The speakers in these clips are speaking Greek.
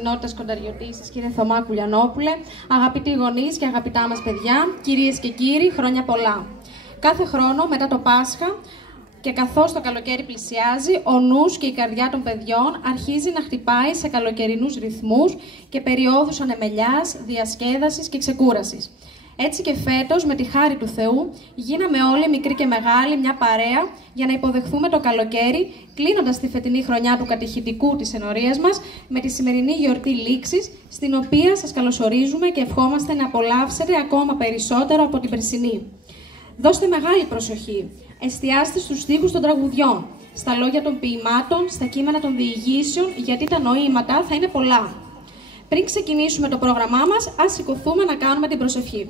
Κοινότητας Κονταριωτήσης, κύριε Θωμά Κουλιανόπουλε, αγαπητοί γονείς και αγαπητά μας παιδιά, κυρίες και κύριοι, χρόνια πολλά. Κάθε χρόνο μετά το Πάσχα και καθώς το καλοκαίρι πλησιάζει, ο νους και η καρδιά των παιδιών αρχίζει να χτυπάει σε καλοκαιρινούς ρυθμούς και περιόδους ανεμελιάς, διασκέδασης και ξεκούρασης. Έτσι και φέτος, με τη χάρη του Θεού, γίναμε όλοι, μικροί και μεγάλοι, μια παρέα για να υποδεχθούμε το καλοκαίρι, κλείνοντας τη φετινή χρονιά του κατηχητικού της ενορίας μας με τη σημερινή γιορτή λήξης, στην οποία σας καλωσορίζουμε και ευχόμαστε να απολαύσετε ακόμα περισσότερο από την περσινή. Δώστε μεγάλη προσοχή, εστιάστε στους στίχους των τραγουδιών, στα λόγια των ποιημάτων, στα κείμενα των διηγήσεων, γιατί τα νοήματα θα είναι πολλά. Πριν ξεκινήσουμε το πρόγραμμά μας, ας σηκωθούμε να κάνουμε την προσευχή.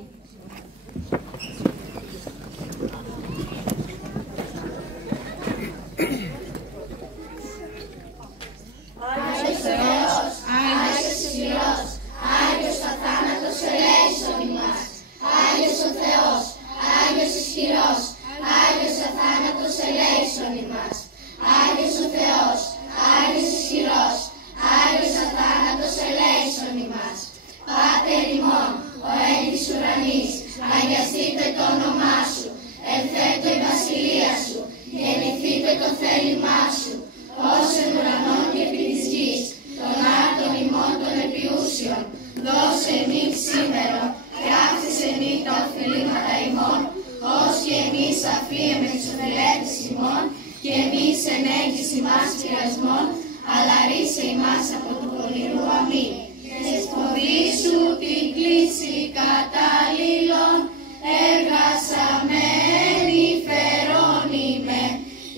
Άγιος Θεός, Άγιος Ισχυρός, Άγιος αθάνατος ελέησον ημάς. Άγιος ο Θεός, Άγιος Ισχυρός, Άγιος αθάνατος ελέησον ημάς. Άγιος ο Θεός, Άγιος Ισχυρός, Άγιος αθάνατος ελέησον ημάς. Πάτερ ημών, ο εν της ουρανής, αγιαστείτε το όνομά σου, ελθέτω η βασιλεία σου, γεννηθείτε το θέλημά σου, ως εν ουρανών και επί της γης, των άρτων ημών των επιούσιων, δώσε εμείς σήμερον, και άφησε εμείς τα οφειλήματα ημών, ως και εμείς αφίεμε τους οφειλέτες ημών, και εμείς ενέγγις ημάς πειρασμών, αλλά ρίσε ημάς από του πονηρού. Αμήν. Και σποδί σου την κλίση κατάλληλον, εργασαμένη φερώνημε,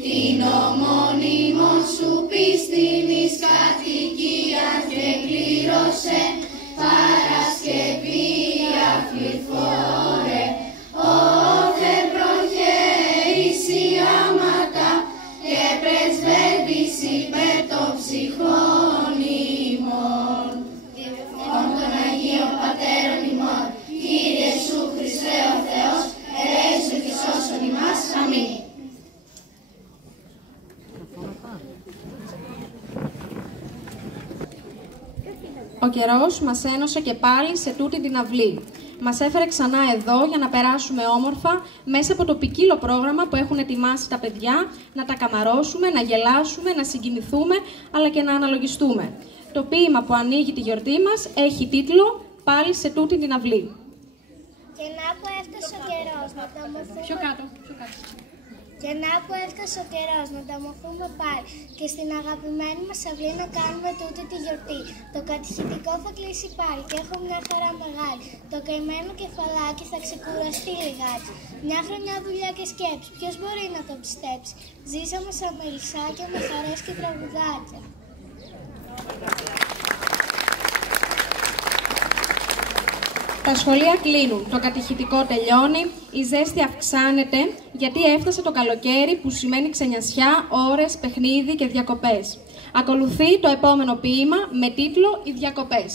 την ομώνυμον σου πίστην εις κατοικίαν και κλήρωσε, Παρασκευή αφληφόρε, όθε προχέρηση άματα και πρεσβεύεις υπέρ των ψυχών ημών. Των Αγίων Πατέρων ημών, Κύριε σου Χριστέ ο Θεός, ελέησον και σώσον ημάς. Αμήν. Ο καιρός μας ένωσε και πάλι σε τούτη την αυλή. Μας έφερε ξανά εδώ για να περάσουμε όμορφα μέσα από το ποικίλο πρόγραμμα που έχουν ετοιμάσει τα παιδιά, να τα καμαρώσουμε, να γελάσουμε, να συγκινηθούμε, αλλά και να αναλογιστούμε. Το ποίημα που ανοίγει τη γιορτή μας έχει τίτλο «Πάλι σε τούτη την αυλή». Και να που έφτασε ο καιρός να τα μοθούμε... Πιο κάτω, πιο κάτω. Και να που έφτασε ο καιρός να τα μοθούμε πάλι και στην αγαπημένη μας αυλή να κάνουμε τούτη τη γιορτή. Το κατηχητικό θα κλείσει πάλι και έχω μια χαρά μεγάλη. Το καημένο κεφαλάκι θα ξεκουραστεί λιγάκι. Μια χρονιά δουλειά και σκέψη, ποιος μπορεί να το πιστέψει. Ζήσαμε σαν μελισσάκια με χαρές και τραγουδάκια. Τα σχολεία κλείνουν, το κατηχητικό τελειώνει, η ζέστη αυξάνεται γιατί έφτασε το καλοκαίρι που σημαίνει ξενιασιά, ώρες, παιχνίδι και διακοπές. Ακολουθεί το επόμενο ποίημα με τίτλο «Οι διακοπές».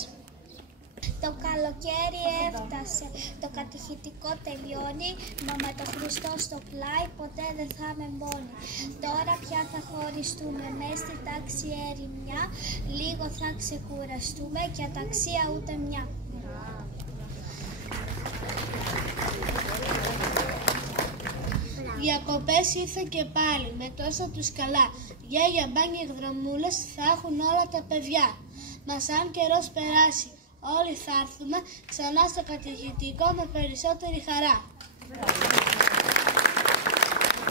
Το καλοκαίρι έφτασε, το κατηχητικό τελειώνει, μα με το Χριστό στο πλάι ποτέ δεν θα με μόνοι. Τώρα πια θα χωριστούμε μες στη τάξη ερημιά, λίγο θα ξεκουραστούμε και αταξία ούτε μια. Διακοπές ήρθε και πάλι, με τόσα τους καλά. Για μπάνια εκδρομούλες θα έχουν όλα τα παιδιά. Μα σαν καιρός περάσει, όλοι θα έρθουμε ξανά στο κατηχητικό με περισσότερη χαρά.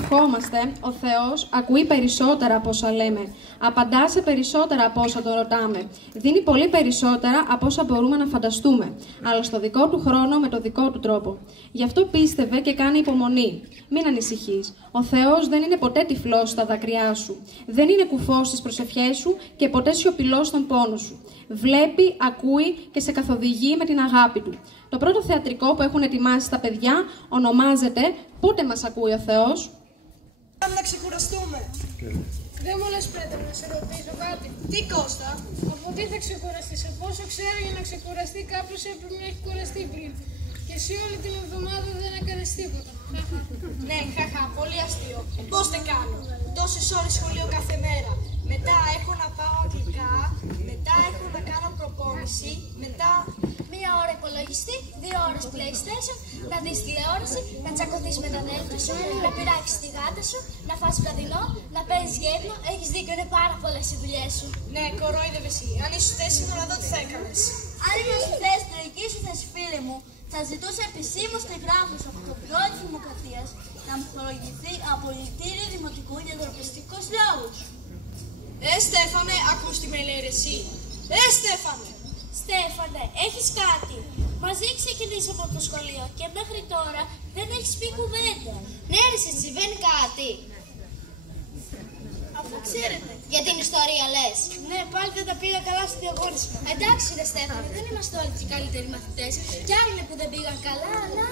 Ευχόμαστε, ο Θεός ακούει περισσότερα από όσα λέμε. Απαντά σε περισσότερα από όσα τον ρωτάμε. Δίνει πολύ περισσότερα από όσα μπορούμε να φανταστούμε. Αλλά στο δικό του χρόνο, με το δικό του τρόπο. Γι' αυτό πίστευε και κάνει υπομονή. Μην ανησυχείς. Ο Θεός δεν είναι ποτέ τυφλός στα δάκρυά σου. Δεν είναι κουφός στις προσευχές σου και ποτέ σιωπηλός στον πόνο σου. Βλέπει, ακούει και σε καθοδηγεί με την αγάπη του. Το πρώτο θεατρικό που έχουν ετοιμάσει τα παιδιά ονομάζεται «Πότε μας ακούει ο Θεός». Πάμε να ξεκουραστούμε. Δεν μου λες Πέτρο να σε ρωτήσω κάτι. Τι Κώστα? Από τι θα ξεκουραστείς? Από όσο ξέρω για να ξεκουραστεί κάποιος έπρεπε να έχει κουραστεί πριν. Και εσύ όλη την εβδομάδα δεν έκανες τίποτα. Ναι, χαχα, πολύ αστείο. Πώς δεν κάνω? Τόσες ώρες σχολείο κάθε μέρα. Μετά έχω να πάω αγγλικά. κανονικά, μετά έχω να κάνω προπόνηση, μετά 1 ώρα υπολογιστή, 2 ώρες PlayStation, να δεις τηλεόραση, να τσακωθείς με τα αδέλφια σου, να πειράξεις τη γάτα σου, να φας βραδινό, να παίζεις γέπνο. Έχεις δίκιο, είναι πάρα πολλές οι δουλειές σου. ναι, κορόιδευε εσύ. Αν ήσουν θέση μου να δω τι θα έκανες. Αν ήμουν στη θέση του δική σου θέση, φίλε μου, θα ζητούσα επισήμως τη γράφος από το πρόεδρο της Δημοκρατίας να μου χορηγηθεί απολυτήριο δημοτικού για ανθρωπιστικούς λόγους. Στέφανε, ακούς τι με λέει ρε εσύ. Στέφανε! Στέφανε, έχεις κάτι? Μαζί ξεκινήσαμε από το σχολείο και μέχρι τώρα δεν έχεις πει κουβέντα. Ναι, ρε, συμβαίνει κάτι. Αφού ξέρετε. Για την ιστορία λες. Ναι, πάλι δεν τα πήγα καλά στο διαγωνισμό. Εντάξει, ρε Στέφανε, δεν είμαστε όλοι και καλύτεροι μαθητές. Κι άλλοι είναι που δεν πήγαν καλά, αλλά.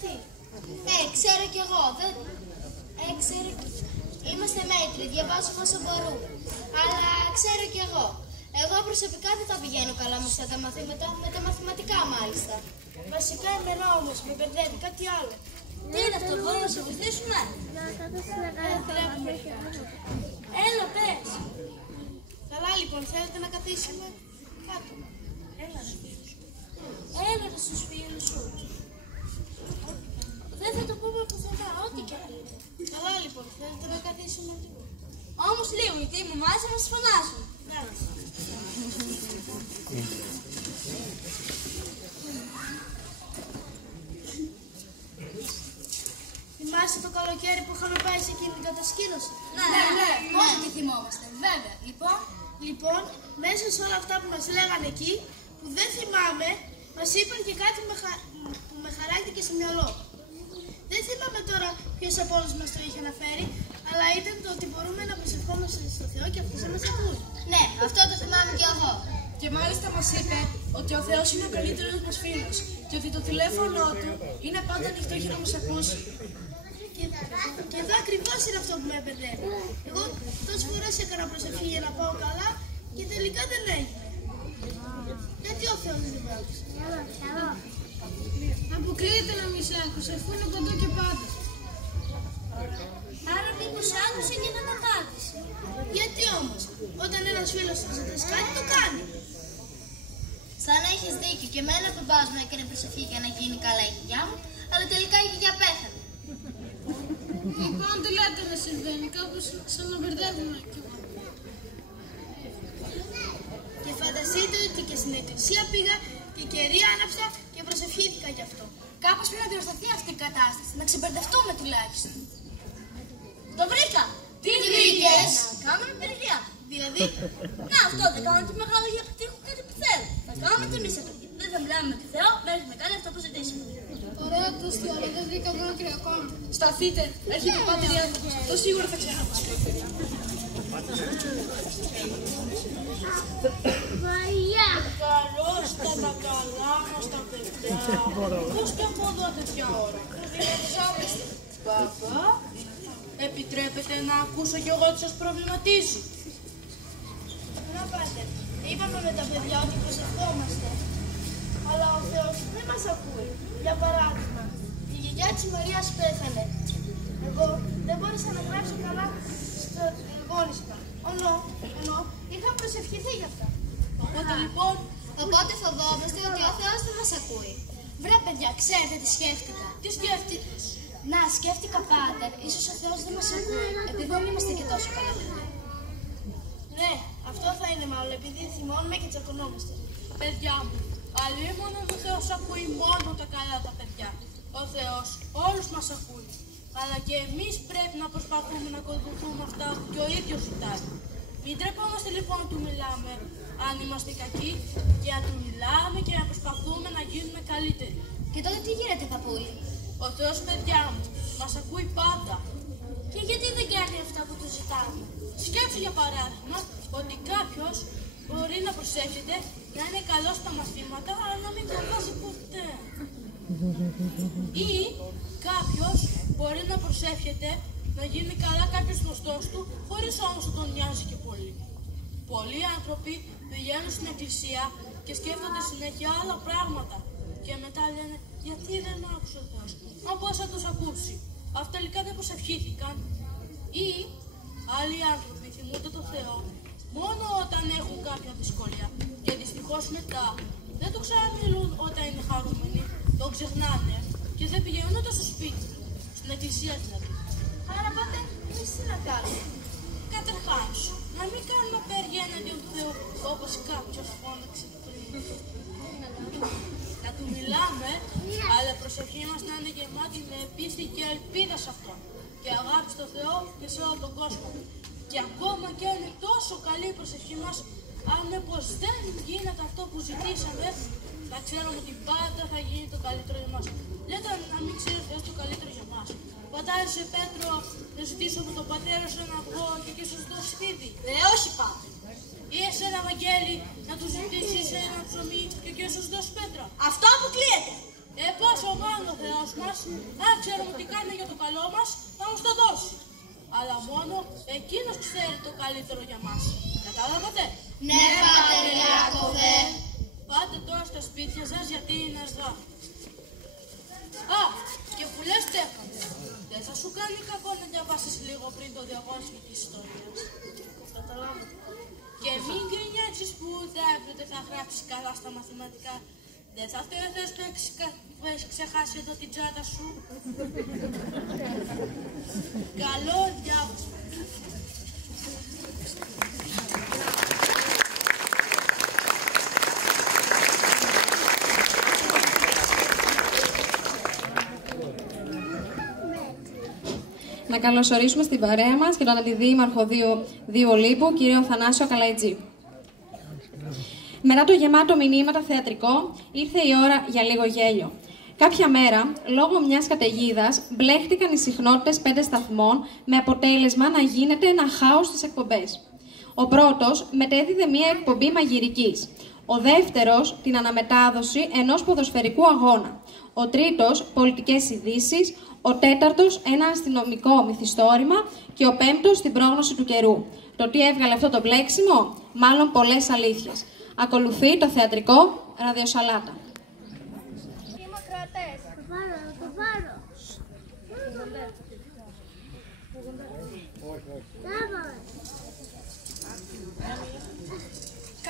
Τι? Ξέρω κι εγώ. Ξέρω. Είμαστε μέτροι, διαβάζουμε όσο μπορούμε. Αλλά ξέρω κι εγώ. Εγώ προσωπικά δεν τα πηγαίνω καλά με αυτά τα μαθήματα, με τα μαθηματικά μάλιστα. Βασικά εμένα όμως, με μπερδεύει κάτι άλλο. Τι είναι αυτό, μπορούμε να σε βοηθήσουμε? Έλα, πες. Καλά λοιπόν, θέλετε να καθίσουμε κάτω? Έλα ρε στους φίλους σου. Δεν θα το πούμε πουθενά, ό,τι κι άλλο. Καλά λοιπόν, θέλετε να καθίσουμε λίγο? Όμως λίγο, γιατί οι μαμάδες θα μας φωνάζουν. Θυμάσαι το καλοκαίρι που είχαμε πάει σε εκείνη την κατασκήνωση? Ναι, πώς τη θυμόμαστε, βέβαια. Λοιπόν, μέσα σε όλα αυτά που μας λέγανε εκεί, που δεν θυμάμαι, μας είπαν και κάτι που με χαράκτηκε στο μυαλό. Δεν θυμάμαι τώρα ποιος από όλους μας το είχε αναφέρει, αλλά ήταν το ότι μπορούμε να προσευχόμαστε στο Θεό και αυτός θα μας ακούει. Ναι, αυτό το θυμάμαι κι εγώ. Και μάλιστα μας είπε ότι ο Θεός είναι ο καλύτερος μας φίλος και ότι το τηλέφωνο του είναι πάντα ανοιχτό για να μας ακούσει. Και εδώ ακριβώς είναι αυτό που με μπερδεύει. Εγώ τόσες φορές έκανα προσευχή για να πάω καλά και τελικά δεν έγινε. Γιατί ο Θεός δεν με άκουσε? Αποκλείεται να μη σε άκουσε, αφού είναι παντού και πάντα. Άρα μήπως άκουσε και δεν απάντησε. Γιατί όμως, όταν ένας φίλος του ζητάς κάτι, το κάνει. Σαν να έχεις δίκιο και εμένα που μπας μου έκανε προσευχή για να γίνει καλά η γιαγιά μου, αλλά τελικά η γιαγιά πέθανε. Λοιπόν, τι λέτε να συμβαίνει, κάπως σαν να μπερδεύουμε κι εγώ. Και φανταστείτε ότι και στην εκκλησία πήγα και κερί άναψα και προσευχήθηκα γι' αυτό. Κάπως πρέπει να διορθωθεί αυτή η κατάσταση, να ξεμπερδευτούμε τουλάχιστον. Το βρήκα! Τι βρήκες? Κάνουμε απεργία. Δηλαδή, Να, αυτό δεν κάνουμε τη μεγάλο για να πετύχουμε κάτι που θέλουμε. Θα κάνουμε την ίσα απεργία. Δεν θα μιλάμε με τον Θεό μέχρι να κάνει αυτό που ζητήσουμε. Ωραία, τόσοι ώρα δεν βρήκα δάκρυα ακόμα. Σταθείτε, έρχεται ο Πάτερ Ιάκωβος. Αυτό σίγουρα θα ξεχάσει. Καλώς τα καλά μας τα παιδιά. Πώς και από εδώ τέτοια ώρα. Παπά, επιτρέπετε να ακούσω κι εγώ τι σας προβληματίζει? να πάτε. Είπαμε με τα παιδιά ότι προσευχόμαστε. Αλλά ο Θεός δεν μας ακούει. Για παράδειγμα, η γιαγιά της Μαρίας πέθανε. Εγώ δεν μπόρεσα να γράψω καλά στο διαγώνισμα. Ενώ είχα προσευχηθεί γι' αυτά. Οπότε φοβόμαστε ότι ο Θεός δεν μας ακούει. Βρε παιδιά, ξέρετε τι σκέφτηκα. Τι σκέφτηκες? Να, σκέφτηκα πάτερ, ίσως ο Θεός δεν μας ακούει, επειδή δεν είμαστε και τόσο καλά παιδιά. Ναι, αυτό θα είναι μάλλον, επειδή θυμώνουμε και τσακωνόμαστε. Παιδιά μου, αλλήμον ο Θεός ακούει μόνο τα καλά τα παιδιά. Ο Θεός όλους μας ακούει. Αλλά και εμείς πρέπει να προσπαθούμε να ακολουθούμε αυτά που και ο ίδιος ζητάει. Μην τρεπόμαστε λοιπόν να του μιλάμε αν είμαστε κακοί, και να του μιλάμε και να προσπαθούμε να γίνουμε καλύτεροι. Και τότε τι γίνεται, παππούλη? Ο Θεός, παιδιά μου, μας ακούει πάντα. Και γιατί δεν κάνει αυτά που του ζητάμε? Σκέψου για παράδειγμα ότι κάποιος μπορεί να προσεύχεται να είναι καλός στα μαθήματα, αλλά να μην διαβάζει ποτέ. Ή κάποιος μπορεί να προσεύχεται να γίνει καλά κάποιος γνωστός του, χωρίς όμως να τον νοιάζει και πολύ. Πολλοί άνθρωποι πηγαίνουν στην εκκλησία και σκέφτονται συνέχεια άλλα πράγματα. Και μετά λένε, γιατί δεν άκουσε ο Θεός? Μα πώς θα τους ακούσει? Αυτά τελικά δεν προσευχήθηκαν. Ή άλλοι άνθρωποι θυμούνται το Θεό μόνο όταν έχουν κάποια δυσκολία. Και δυστυχώς μετά δεν το ξαναμιλούν όταν είναι χαρούμενοι, το ξεχνάνε και δεν πηγαίνουν ούτε στο σπίτι, στην εκκλησία δηλαδή. Άρα πάτε, εμείς τι να κάνουμε? Καταρχάς, να μην κάνουμε απέργεια εναντίον του Θεού, όπως κάποιος φώναξε πριν. Να του μιλάμε, αλλά η προσευχή μας να είναι γεμάτη με πίστη και ελπίδα σε Αυτόν και αγάπη στο Θεό και σε όλο τον κόσμο. Και ακόμα και αν είναι τόσο καλή η προσευχή μας, αν είναι πως δεν γίνεται αυτό που ζητήσαμε, να ξέρουμε ότι πάντα θα γίνει το καλύτερο για μας. Λέτε να μην ξέρει ο Θεός το καλύτερο για μας. Πατάρι σε Πέτρο, να ζητήσω από τον πατέρα σου ένα αυγό και εκεί σου δώσει φίδι. Όχι πάτε. Ή εσένα, Βαγγέλη, να του ζητήσεις ένα ψωμί και εκεί σου δώσει πέτρα. Αυτό αποκλείεται. Πόσο μάλλον ο Θεός μας, αν ξέρουμε τι κάνει για το καλό μας, θα μας το δώσει. Αλλά μόνο εκείνος ξέρει το καλύτερο για μας. Κατάλαβατε? Ναι, Πάτερ Ιάκωβε. Πάτε τώρα στα σπίτια σας γιατί είναι αργά. Α, και που λες Στέφανε, δεν θα σου κάνει κακό να διαβάσεις λίγο πριν το διαγώνισμα της ιστορίας. Καταλάβατε? Και μην γκρινιάξεις που δεν θα γράψεις καλά στα μαθηματικά. Δεν θα φταίει ο Θεός που έχεις ξεχάσει εδώ την τσάντα σου. Καλό διάβασμα. Να καλωσορίσουμε στην παρέα μας και τον Αντιδήμαρχο Δίου Ολύμπου, κύριο Θανάσιο Καλαϊτζή. Μετά το γεμάτο μηνύματα θεατρικό, ήρθε η ώρα για λίγο γέλιο. Κάποια μέρα, λόγω μιας καταιγίδας, μπλέχτηκαν οι συχνότητες 5 σταθμών, με αποτέλεσμα να γίνεται ένα χάος στις εκπομπές. Ο πρώτος μετέδιδε μια εκπομπή μαγειρικής. Ο δεύτερος, την αναμετάδοση ενός ποδοσφαιρικού αγώνα. Ο τρίτος, πολιτικές ειδήσεις. Ο τέταρτος, ένα αστυνομικό μυθιστόρημα. Και ο πέμπτος, την πρόγνωση του καιρού. Το τι έβγαλε αυτό το μπλέξιμο? Μάλλον πολλές αλήθειες. Ακολουθεί το θεατρικό ραδιοσαλάτα.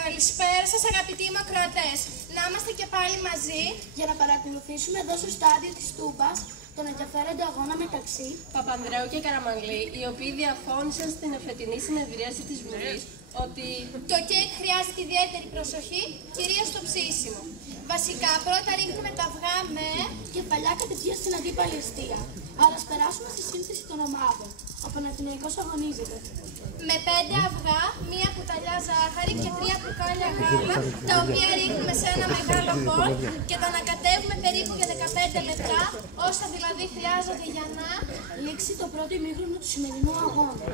Καλησπέρα σας αγαπητοί ακροατές. Να είμαστε και πάλι μαζί Για να παρακολουθήσουμε εδώ στο στάδιο της Τούμπας τον ενδιαφέροντα αγώνα μεταξύ Παπανδρέου και Καραμαγλή, οι οποίοι διαφώνησαν στην εφετινή συνεδρίαση της Βουλής ότι το κέικ χρειάζεται ιδιαίτερη προσοχή, κυρίως στο ψήσιμο. Βασικά, πρώτα ρίχνουμε τα αυγά με κεφαλιά κατευθείαν στην αντίπαλη εστία. Άρα ας περάσουμε στη σύνθεση των ομάδων. Ο Παναθηναϊκός αγωνίζεται με 5 αυγά, 1 κουταλιά ζάχαρη και 3 μπουκάλια γάλα, τα οποία ρίχνουμε σε ένα μεγάλο μπολ και τα ανακατεύουμε περίπου για 15 λεπτά, όσα δηλαδή χρειάζονται για να λήξει το πρώτο ημίχρονο του σημερινού αγώνα.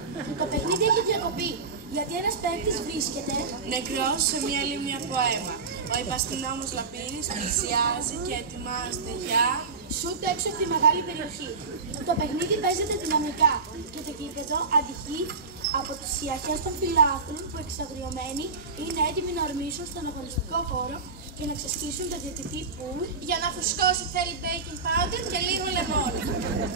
Το παιχνίδι έχει διακοπεί, γιατί ένας παίκτης βρίσκεται νεκρός σε μια λίμνη από αίμα. Ο υπαστηνόμος Λαπύρης πλησιάζει και ετοιμάζεται για σούτ έξω από τη μεγάλη περιοχή. Το παιχνίδι παίζεται δυναμικά και το κήπεδο αντυχεί από τις ιαχές των φιλάθλων που εξαγριωμένοι είναι έτοιμοι να ορμήσουν στον αγωνιστικό χώρο και να ξεσκίσουν το διαιτητή που για να φουσκώσει θέλει baking powder και λίγο λεμόνι.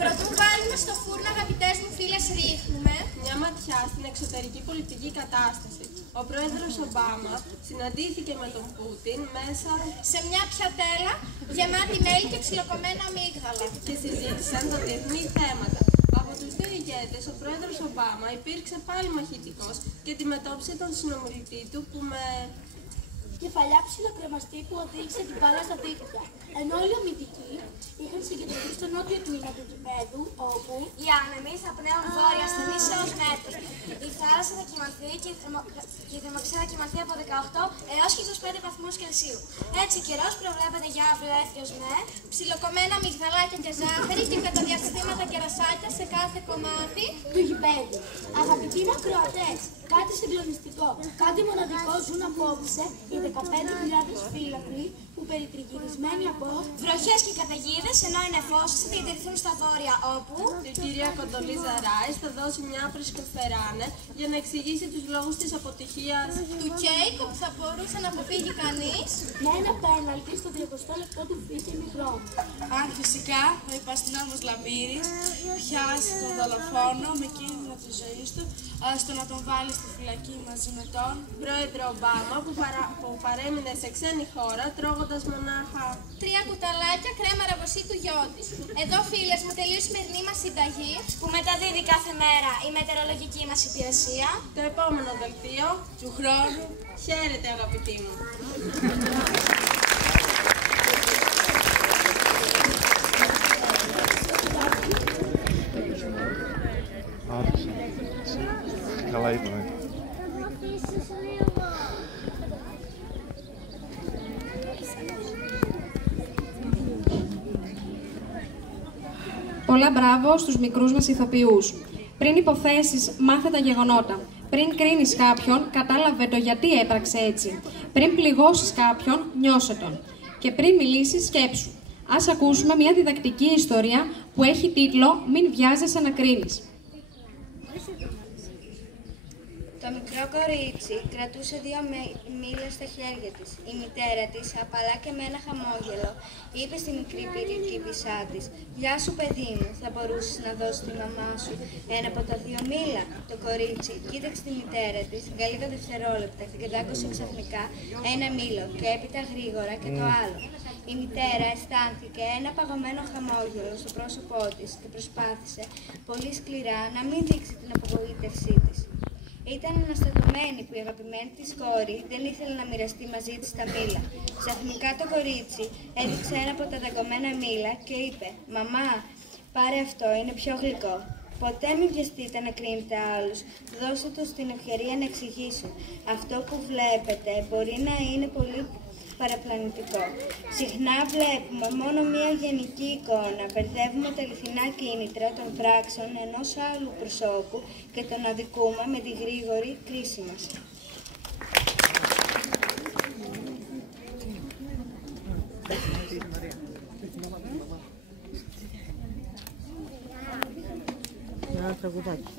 Πρωτού βάλουμε στο φούρνο, αγαπητές μου φίλες, ρίχνουμε μια ματιά στην εξωτερική πολιτική κατάσταση. Ο πρόεδρος Ομπάμα συναντήθηκε με τον Πούτιν μέσα σε μια πιατέλα γεμάτη μέλι και ψιλοκομμένα αμύγδαλα και συζήτησαν τα διεθνή θέματα. Από τους δύο ηγέτες, ο πρόεδρος Ομπάμα υπήρξε πάλι μαχητικός και αντιμετώπισε τον συνομιλητή του που με κεφαλιά ψιλοκρεμαστή που οδήγησε την μπάλα στα δίκτυα. Ενώ όλοι οι ομιλητικοί είχαν συγκεντρωθεί στο νότιο τμήμα του γηπέδου, όπου οι άνεμοι θα πνέουν βόρεια ασθενείς έως μέτρη. Η θάλασσα θα κυμανθεί και η θερμοκρασία θα κυμανθεί από 18 έως και 25 βαθμούς Κελσίου. Έτσι, ο καιρός προβλέπεται για αύριο έθιος με ψιλοκομμένα μυγδαλάκια και ζάχαρη και κατά διαστήματα κερασάκια σε κάθε κομμάτι του γηπέδου. Αγαπητοί μου ακροατές, κάτι συγκλονιστικό, κάτι μοναδικό ζουν απόψε οι 15.000 φύλακροι που περιτριγυρισμένοι από βροχές και καταιγίδες, ενώ οι νεφώσεις θα διατηρηθούν στα βόρεια, όπου η κυρία Κοντολίζα Ράις θα δώσει μια πρεσκοφεράνε για να εξηγήσει τους λόγους της αποτυχίας του κέικ που θα μπορούσε να αποφύγει κανείς με ένα πέναλτι στο 20 λεπτό του φύση ημιχρόνου. αν φυσικά ο υπαστηνόμος Λαμπύρης πιάσει τον δολοφόνο με κίνδυνο της ζωής του, ώστε να τον βάλει στη φυλακή μαζί με τον πρόεδρο Ομπάμα που παρέμεινε σε ξένη χώρα τρώγοντας μονάχα 3 κουταλάκια κρέμα ραμποσί του γιο της. Εδώ, φίλες μου, τελείωσε η σημερινή μας συνταγή που μεταδίδει κάθε μέρα η μετεωρολογική μας υπηρεσία. Το επόμενο δελτίο του χρόνου. Χαίρετε, αγαπητοί μου. Καλά είπαμε. Πολλά μπράβο στους μικρούς μας ηθοποιούς. Πριν υποθέσεις, μάθε τα γεγονότα. Πριν κρίνεις κάποιον, κατάλαβε το γιατί έπραξε έτσι. Πριν πληγώσεις κάποιον, νιώσε τον. Και πριν μιλήσεις, σκέψου. Ας ακούσουμε μια διδακτική ιστορία που έχει τίτλο «Μην βιάζεσαι να κρίνεις». Το μικρό κορίτσι κρατούσε 2 μήλα στα χέρια της. Η μητέρα της, απαλά και με ένα χαμόγελο, είπε στη μικρή πριγκίπισσά της: «Γεια σου, παιδί μου, θα μπορούσες να δώσεις τη μαμά σου ένα από τα 2 μήλα?» Το κορίτσι κοίταξε τη μητέρα της για λίγα δευτερόλεπτα και δάκωσε ξαφνικά ένα μήλο και έπειτα γρήγορα και το άλλο. Η μητέρα αισθάνθηκε ένα παγωμένο χαμόγελο στο πρόσωπό της και προσπάθησε πολύ σκληρά να μην δείξει την απογοήτευσή της. Ήταν αναστατωμένη που η αγαπημένη της κόρη δεν ήθελε να μοιραστεί μαζί της τα μήλα. Ξαφνικά το κορίτσι έδειξε ένα από τα δαγκωμένα μήλα και είπε: «Μαμά, πάρε αυτό, είναι πιο γλυκό». Ποτέ μην βιαστείτε να κρίνετε άλλους. Δώστε τους την ευκαιρία να εξηγήσουν. Αυτό που βλέπετε μπορεί να είναι πολύ παραπλανητικό. Συχνά βλέπουμε μόνο μία γενική εικόνα, μπερδεύουμε τα αληθινά κίνητρα των πράξεων ενός άλλου προσώπου και τον αδικούμε με τη γρήγορη κρίση μας. Ένα τραγουδάκι.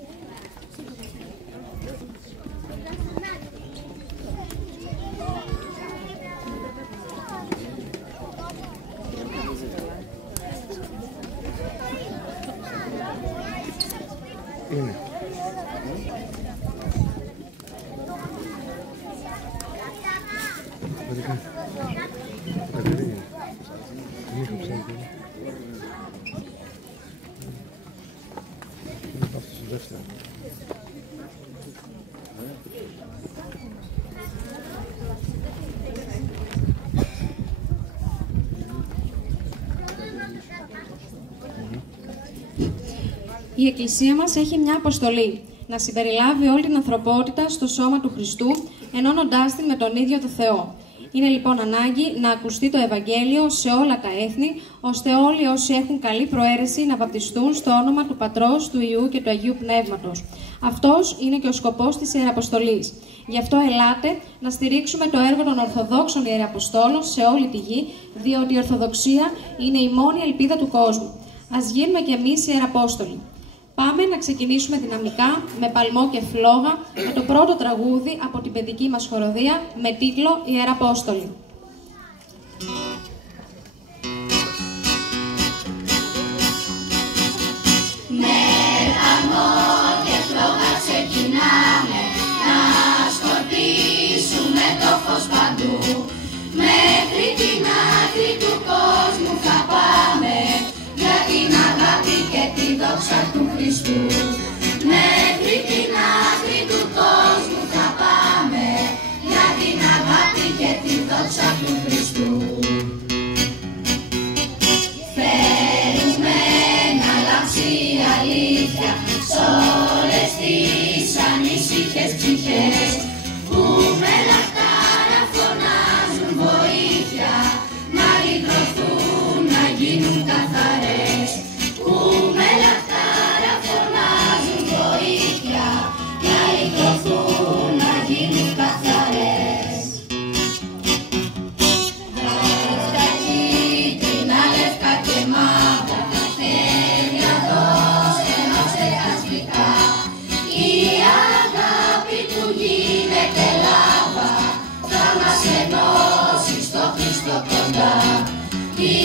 Είναι. Η Εκκλησία μας έχει μια αποστολή, να συμπεριλάβει όλη την ανθρωπότητα στο σώμα του Χριστού, ενώνοντάς την με τον ίδιο το Θεό. Είναι λοιπόν ανάγκη να ακουστεί το Ευαγγέλιο σε όλα τα έθνη, ώστε όλοι όσοι έχουν καλή προαίρεση να βαπτιστούν στο όνομα του Πατρός, του Υιού και του Αγίου Πνεύματος. Αυτός είναι και ο σκοπός της Ιεραποστολής. Γι' αυτό ελάτε να στηρίξουμε το έργο των Ορθοδόξων Ιεραποστόλων σε όλη τη γη, διότι η Ορθοδοξία είναι η μόνη ελπίδα του κόσμου. Ας γίνουμε κι εμείς Ιεραπόστολοι. Πάμε να ξεκινήσουμε δυναμικά, με παλμό και φλόγα, με το πρώτο τραγούδι από την παιδική μας χοροδία, με τίτλο «Ιεραπόστολοι». Με παλμό και φλόγα ξεκινάμε, να σκορπίσουμε το φως παντού. Μέχρι την άκρη του κόσμου θα πάμε, για την αγάπη και τη δόξα του Χριστού. Μέχρι την άκρη του κόσμου θα πάμε, για την αγάπη και τη δόξα του Χριστού. Θέλουμε να λάμψει η αλήθεια σ' όλες τις ανήσυχες ψυχές, που με λαχτάρα φωνάζουν βοήθεια, να λυτρωθούν, να γίνουν καθαρές. Που με λαχτάρα φωνάζουν βοήθεια, να λυτρωθούν, να γίνουν καθαρές. Στα κίτρινα, λευκά και μαύρα, τέλεια δώστε μας τεχασμικά. Η αγάπη του γίνεται λάβα, θα μας ενώσει στο Χριστό κοντά. Η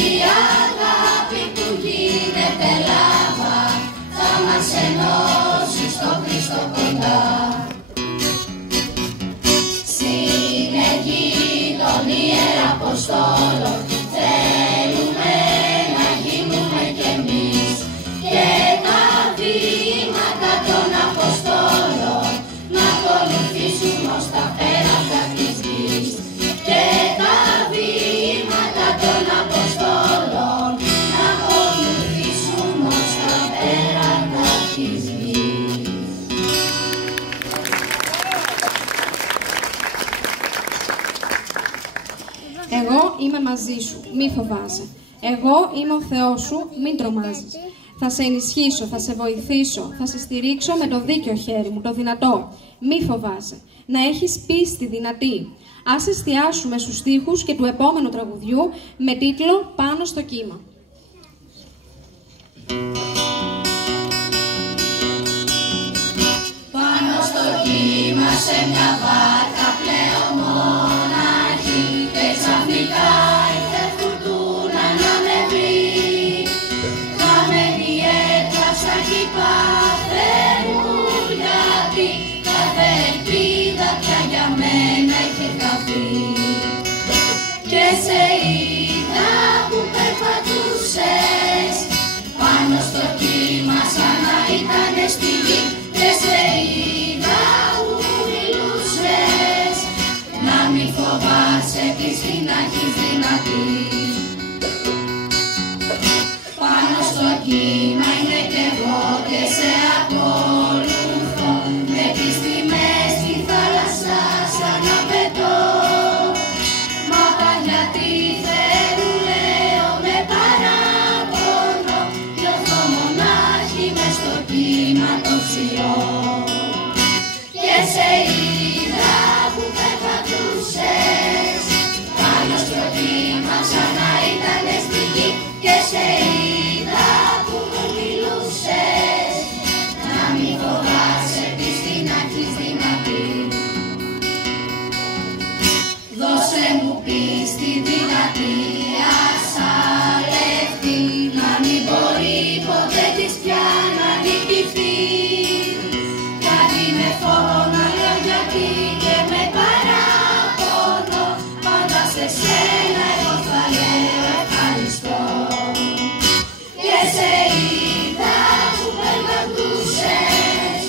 αγάπη του γίνεται λάβα, θα μας ενώσει στο Χριστό. είμαι μαζί σου, μη φοβάσαι. Εγώ είμαι ο Θεός σου, μην τρομάζεις. Θα σε ενισχύσω, θα σε βοηθήσω, θα σε στηρίξω με το δίκαιο χέρι μου, το δυνατό. Μη φοβάσαι. Να έχεις πίστη δυνατή. Ας εστιάσουμε στους στίχους και του επόμενου τραγουδιού με τίτλο «Πάνω στο κύμα». Πάνω στο κύμα σε μια βάρκα πλέον μοναχή και ξαφνικά ήρθε φουρτούνα να με βρει. Χαμένη έτραψα κι είπα Θεέ μου γιατί κάθε ελπίδα πια για μένα είχε χαθεί. Και σε είδα που περπατούσες πάνω στο κύμα σαν να ήτανε στη γη. Και σε είδα που μιλούσες να μη φοβάσαι πίστη να έχεις δυνατή. Πάνω στο κύμα είναι κι εγώ και σε ακολουθώ με πίστη μες στη θάλασσα σαν να πετώ. Μα όταν γιατί Θεού λέω με παράπονο νιώθω μονάχη μες στο κύμα το ψηλό. Και σε είδα που περπατούσες πάνω στο κύμα σαν να ήτανε στη γη. Και σε είδα που μου μιλούσες να μη φοβάσαι πίστη να έχεις δυνατή. Δώσε μου πίστη δυνατή ασάλευτη να μην μπορεί ποτέ της πια να νικηθεί. Κάτι με φόβο λέω γιατί και με παράπονο πάντα σε σένα εγώ θα λέω ευχαριστώ. Και σε είδα που περπατούσες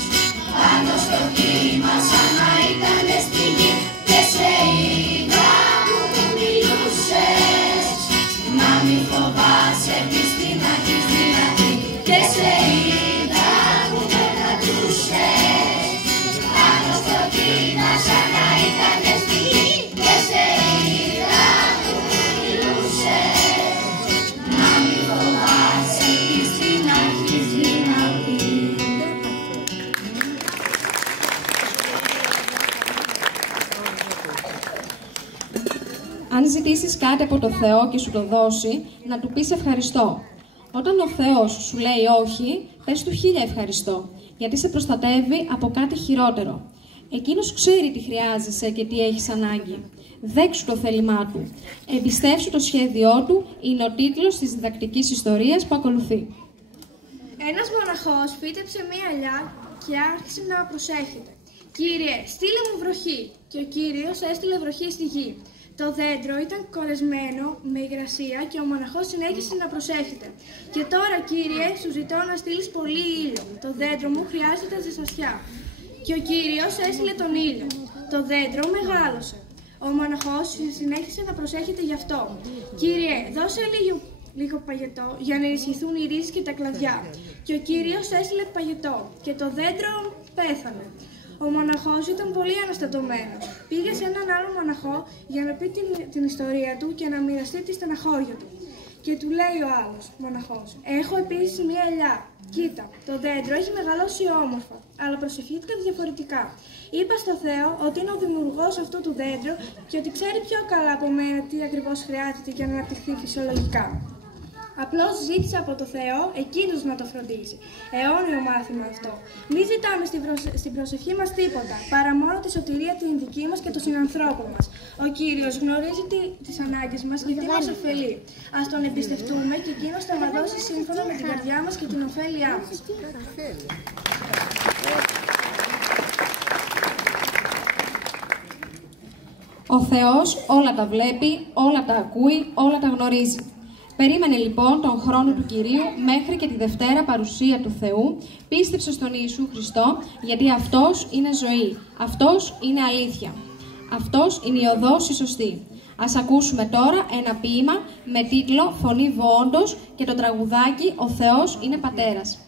πάνω στο κύμα σαν να ήτανε στη γη. Και σε είδα που μου μιλούσες να μη φοβάσαι πίστη να έχεις δυνατή. Και σε είδα που περπατούσες πάνω στο κύμα σαν να ήτανε στη γη. Και σε είδα που μου μιλούσες να μη φοβάσαι πίστη να έχεις δυνατή. Αν ζητήσεις κάτι από το Θεό και σου το δώσει, να του πεις ευχαριστώ. Όταν ο Θεός σου λέει όχι, πες του 1000 ευχαριστώ, γιατί σε προστατεύει από κάτι χειρότερο. Εκείνος ξέρει τι χρειάζεσαι και τι έχεις ανάγκη. Δέξου το θέλημά του. Εμπιστεύσου το σχέδιό του, είναι ο τίτλος της διδακτικής ιστορίας που ακολουθεί. Ένας μοναχός φύτεψε μία ελιά και άρχισε να προσέχεται. «Κύριε, στείλε μου βροχή». Και ο Κύριος έστειλε βροχή στη γη. Το δέντρο ήταν κορεσμένο με υγρασία και ο μοναχός συνέχισε να προσέχεται. «Και τώρα, Κύριε, σου ζητώ να στείλεις πολύ ήλιο. Το δέντρο μου χρειάζεται ζεστασιά». Και ο Κύριος έστειλε τον ήλιο. Το δέντρο μεγάλωσε. Ο μοναχός συνέχισε να προσέχεται γι' αυτό. «Κύριε, δώσε λίγο παγετό για να ενισχυθούν οι ρίζες και τα κλαδιά». Και ο Κύριος έστειλε παγετό και το δέντρο πέθανε. Ο μοναχός ήταν πολύ αναστατωμένος. Πήγε σε έναν άλλο μοναχό για να πει την ιστορία του και να μοιραστεί τη στεναχώρια του. Και του λέει ο άλλος μοναχός: «Έχω επίσης μία ελιά. Κοίτα, το δέντρο έχει μεγαλώσει όμορφα, αλλά προσευχήθηκα διαφορετικά. Είπα στο Θεό ότι είναι ο δημιουργός αυτού του δέντρου και ότι ξέρει πιο καλά από μένα τι ακριβώς χρειάζεται για να αναπτυχθεί φυσιολογικά. Απλώς ζήτησα από το Θεό εκείνος να το φροντίσει. Αιώνιο μάθημα αυτό. Μην ζητάμε στην προσευχή μας τίποτα, παρά μόνο τη σωτηρία την δική μας και των συνανθρώπων μας. Ο Κύριος γνωρίζει τις ανάγκες μας και τι μας ωφελεί. Ας τον εμπιστευτούμε και εκείνος θα μας δώσει σύμφωνα με την καρδιά μας και την ωφέλειά μας. Ο Θεός όλα τα βλέπει, όλα τα ακούει, όλα τα γνωρίζει. Περίμενε λοιπόν τον χρόνο του Κυρίου μέχρι και τη Δευτέρα παρουσία του Θεού, πίστεψε στον Ιησού Χριστό, γιατί Αυτός είναι ζωή, Αυτός είναι αλήθεια. Αυτός είναι η οδός η σωστή. Ας ακούσουμε τώρα ένα ποίημα με τίτλο «Φωνή Βόντος» και το τραγουδάκι «Ο Θεός είναι Πατέρας».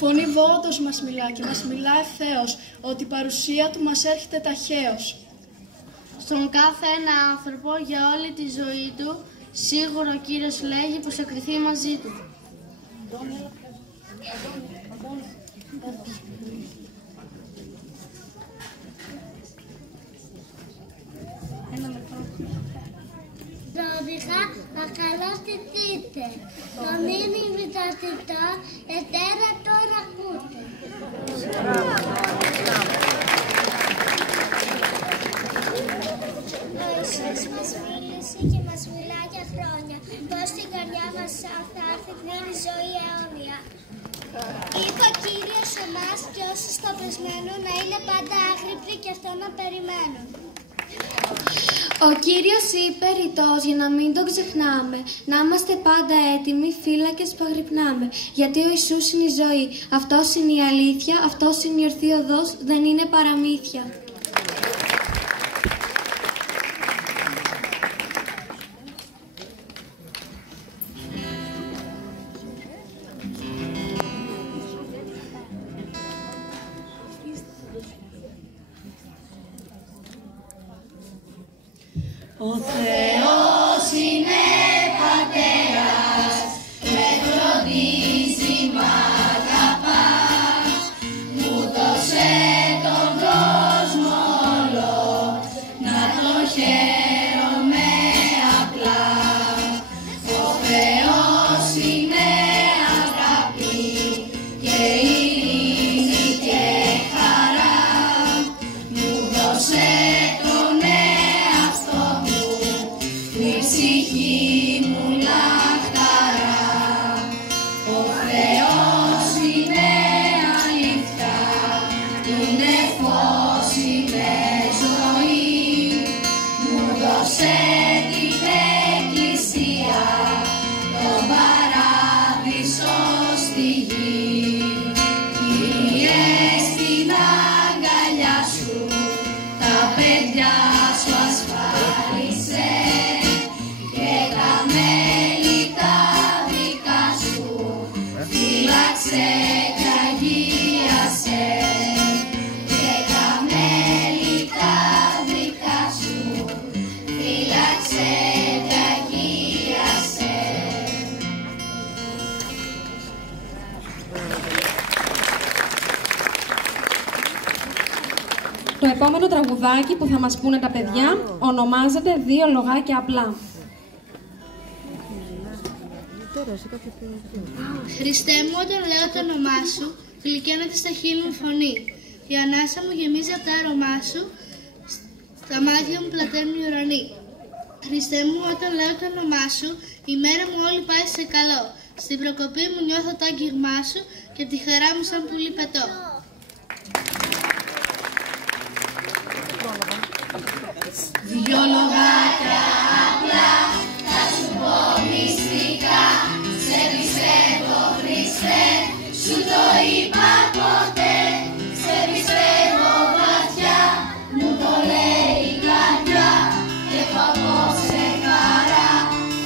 Φωνή βόντος μας μιλά και μας μιλά ευθέως, ότι η παρουσία του μας έρχεται ταχαίως. Στον κάθε ένα άνθρωπο για όλη τη ζωή του, σίγουρο ο Κύριος λέγει πως θα κριθεί μαζί του. Δώδιχα, ακαλώς τη θύτε. Το μήνυ βιτατητό, ετέρα τώρα ακούτε. Ο Ιησούς μας μίλησε και μας μιλά για χρόνια. Πως στην καρδιά μας θα έρθει πλήρη ζωή αιώνια. Είπε ο Κύριος εμάς και όσοι στο πεσμένο να είναι πάντα άγρυπνοι και αυτό να περιμένουν. Ο Κύριος είπε ρητός για να μην το ξεχνάμε, να είμαστε πάντα έτοιμοι, φύλακες που αγρυπνάμε. Γιατί ο Ιησούς είναι η ζωή, αυτός είναι η αλήθεια, αυτός είναι η ορθή οδός, δεν είναι παραμύθια. Ο Θεός είναι πατέρας, με φροντίζει μ' αγαπάς, μου δώσε τον κόσμο όλο, να τον χαίρομαι απλά. Ο Θεός είναι αγάπη και ειρήνη και χαρά, μου δώσε τον εαυτό μου, η ψυχή μου λαχταρά. Ο Θεός είναι αλήθεια, είναι φως, είναι ζωή, μου δώσε την εκκλησία, τον παράδεισο στη γη. Κύριε, στην αγκαλιά σου τα παιδιά σου ασφάλισε και τα μέλη τα δικά σου φύλαξε και αγίασε. Και τα μέλη τα δικά σου φύλαξε και αγίασε. Το επόμενο τραγουδάκι που θα μας πούνε τα παιδιά ονομάζεται «Δύο λογάκια απλά». Χριστέ μου, όταν λέω το όνομά σου, γλυκαίνεται στα χείλη μου φωνή. Η ανάσα μου γεμίζει από τα άρωμά σου, στα μάτια μου πλαταίνουν οι ουρανοί. Χριστέ μου, όταν λέω το όνομά σου, η μέρα μου όλη πάει σε καλό. Στην προκοπή μου νιώθω το άγγιγμά σου και τη χαρά μου σαν πουλί πετώ. Δυο λογάκια απλά θα σου πω μυστικά, σε πιστεύω Χριστέ, σου το είπα ποτέ, σε πιστεύω βαθιά, μου το λέει η καρδιά, και έχω απόψε χαρά,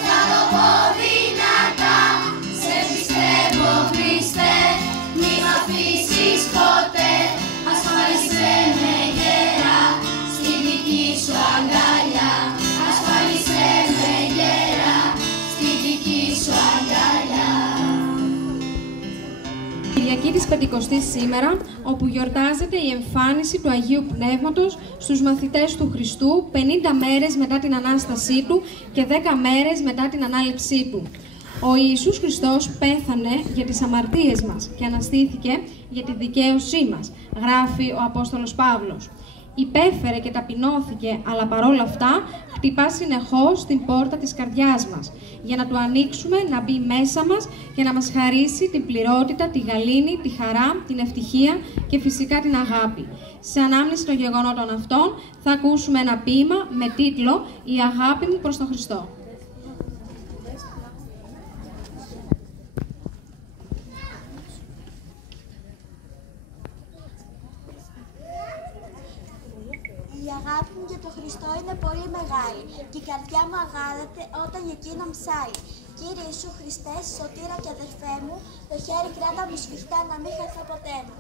θα το πω δυνατά, σε πιστεύω Χριστέ, μη μ' αφήσεις ποτέ, ασφάλισέ με γερά, στη δική σου αγκαλιά, ασφάλισέ με γερά, στη δική σου αγκαλιά. Κυριακή της Πεντηκοστής σήμερα, όπου γιορτάζεται η εμφάνιση του Αγίου Πνεύματος στους μαθητές του Χριστού 50 μέρες μετά την Ανάστασή Του και 10 μέρες μετά την Ανάληψή Του. Ο Ιησούς Χριστός πέθανε για τις αμαρτίες μας και αναστήθηκε για τη δικαίωσή μας, γράφει ο Απόστολος Παύλος. Υπέφερε και ταπεινώθηκε, αλλά παρόλα αυτά χτυπά συνεχώς την πόρτα της καρδιάς μας, για να του ανοίξουμε να μπει μέσα μας και να μας χαρίσει την πληρότητα, τη γαλήνη, τη χαρά, την ευτυχία και φυσικά την αγάπη. Σε ανάμνηση των γεγονότων αυτών θα ακούσουμε ένα ποίημα με τίτλο «Η αγάπη μου προς τον Χριστό». Η αγάπη μου για τον Χριστό είναι πολύ μεγάλη και η καρδιά μου αγάλαται όταν για εκείνον ψάει. Κύριε Ιησού Χριστέ, σωτήρα και αδερφέ μου, το χέρι κράτα μου σφιχτά να μην χαθώ ποτέ μου.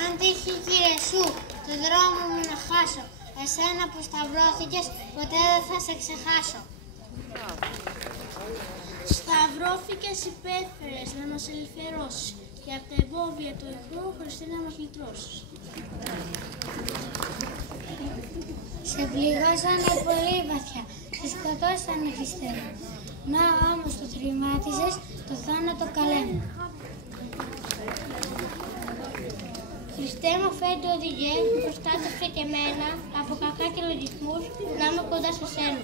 Αν τύχει, Κύριε Ιησού, το δρόμο μου να χάσω, εσένα που σταυρώθηκες, ποτέ δεν θα σε ξεχάσω. Σταυρώθηκες υπέφερες να μας ελευθερώσεις και από τα εμπόδια του εχθρού, Χριστέ, να μας λυτρώσεις. Σε πληγώσανε πολύ βαθιά, σε σκοτώσανε, Χριστέ μου. Να όμως το θρημάτιζες, το θάνατο καλέμου. Χριστέ μου, φέρε το οδηγέ, προστάτευε και εμένα από κακά και λογισμούς, να είμαι κοντά σε σένα.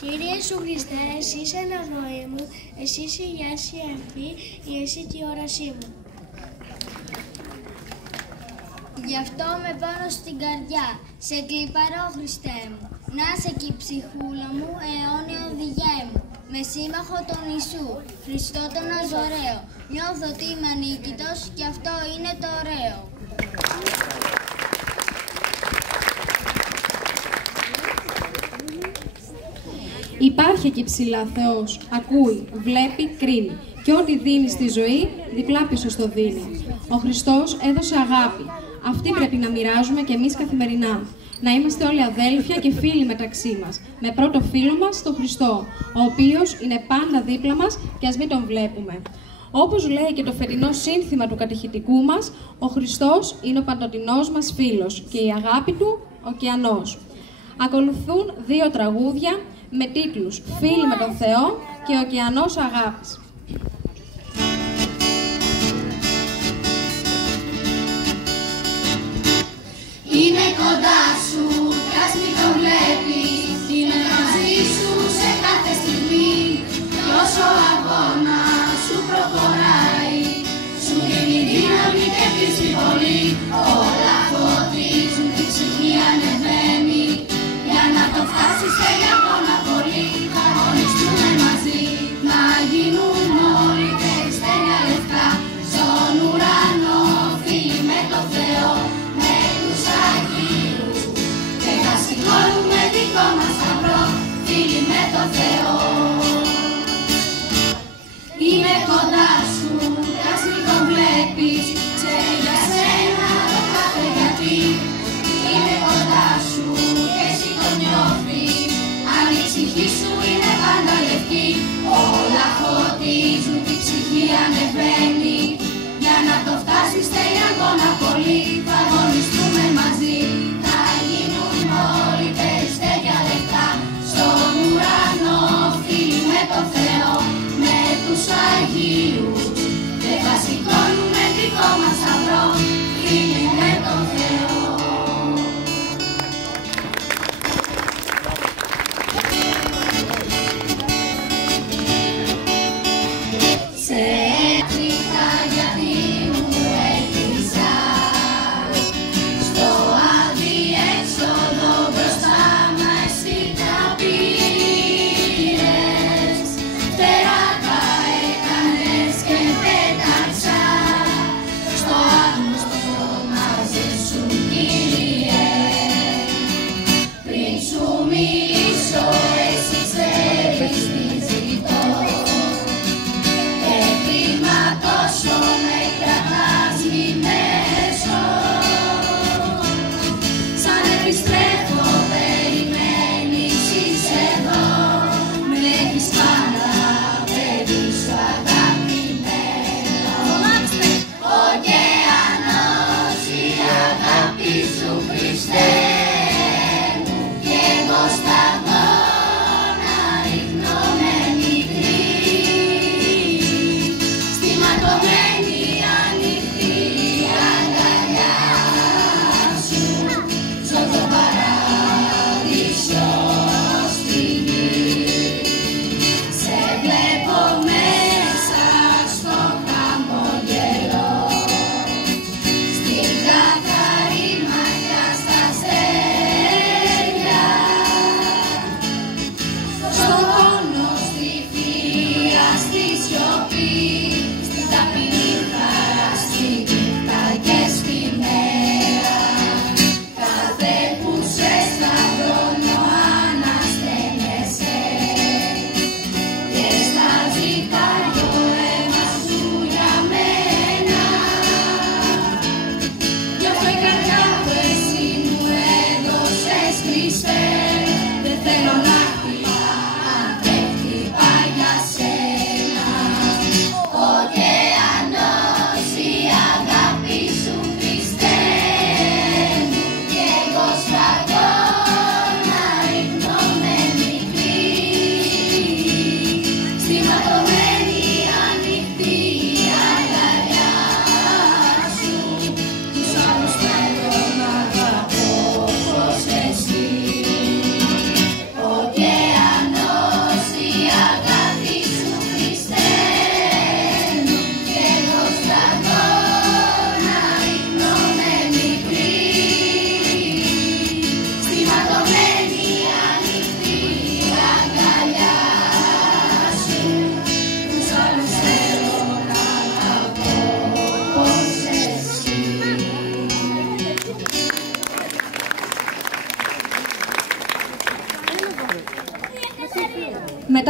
Κύριε Ιησού Χριστέ, εσύ είσαι η αναπνοή μου, εσύ είσαι η γεύση εμφή, εσύ και η όρασή μου. Γι' αυτό με πάνω στην καρδιά, σε κλιπαρώ, Χριστέ μου. Να σε εκεί, ψυχούλα μου, αιώνιο οδηγέ μου. Με σύμμαχο τον Ιησού, Χριστό τον Αζωραίο. Νιώθω ότι είμαι ανίκητος και αυτό είναι το ωραίο. Υπάρχει εκεί ψηλά Θεός, ακούει, βλέπει, κρίνει και ό,τι δίνει στη ζωή, διπλά πίσω στο δίνει. Ο Χριστός έδωσε αγάπη. Αυτή πρέπει να μοιράζουμε κι εμείς καθημερινά. Να είμαστε όλοι αδέλφια και φίλοι μεταξύ μας, με πρώτο φίλο μας τον Χριστό, ο οποίος είναι πάντα δίπλα μας και ας μην τον βλέπουμε. Όπως λέει και το φετινό σύνθημα του κατηχητικού μας, ο Χριστός είναι ο παντοτινός μας φίλος και η αγάπη του ωκεανός. Ακολουθούν 2 τραγούδια με τίτλους «Φίλοι με τον Θεό» και «Ωκεανός Αγάπης». Είναι κοντά σου κι ας μην το βλέπεις, είναι μαζί σου σε κάθε στιγμή κι όσο αγώνα σου προχωράει, σου δίνει δύναμη και πίστη πολύ, όλα φωτίζουν τη ψυχή ανεβαίνει, για να το φτάσεις θέλει αγώνα πολύ, αγωνιστούμε μαζί, να γίνουν όλοι περιστέρια λευκά, στον ουρανό φίλοι με το Θεό, με τους Αγίους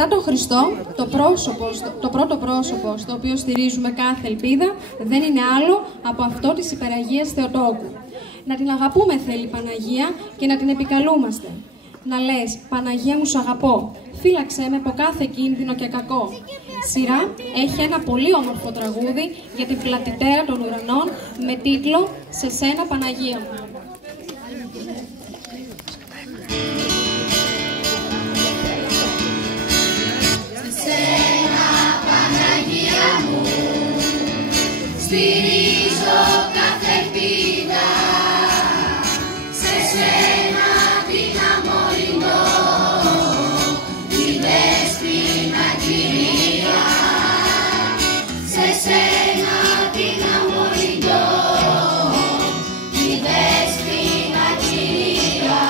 Μετά τον Χριστό, το πρώτο πρόσωπο στο οποίο στηρίζουμε κάθε ελπίδα δεν είναι άλλο από αυτό της Υπεραγίας Θεοτόκου. Να την αγαπούμε θέλει η Παναγία και να την επικαλούμαστε. Να λες, Παναγία μου σ' αγαπώ, φύλαξέ με από κάθε κίνδυνο και κακό. Σειρά έχει ένα πολύ όμορφο τραγούδι για την πλατητέρα των ουρανών με τίτλο «Σε σένα Παναγία μου». Σε σένα Παναγία μου στηρίζω κάθε ελπίδα, σε σένα την αμωρινώ, τη δέσποινα Κυρία, σε σένα την αμωρινώ, τη δέσποινα Κυρία,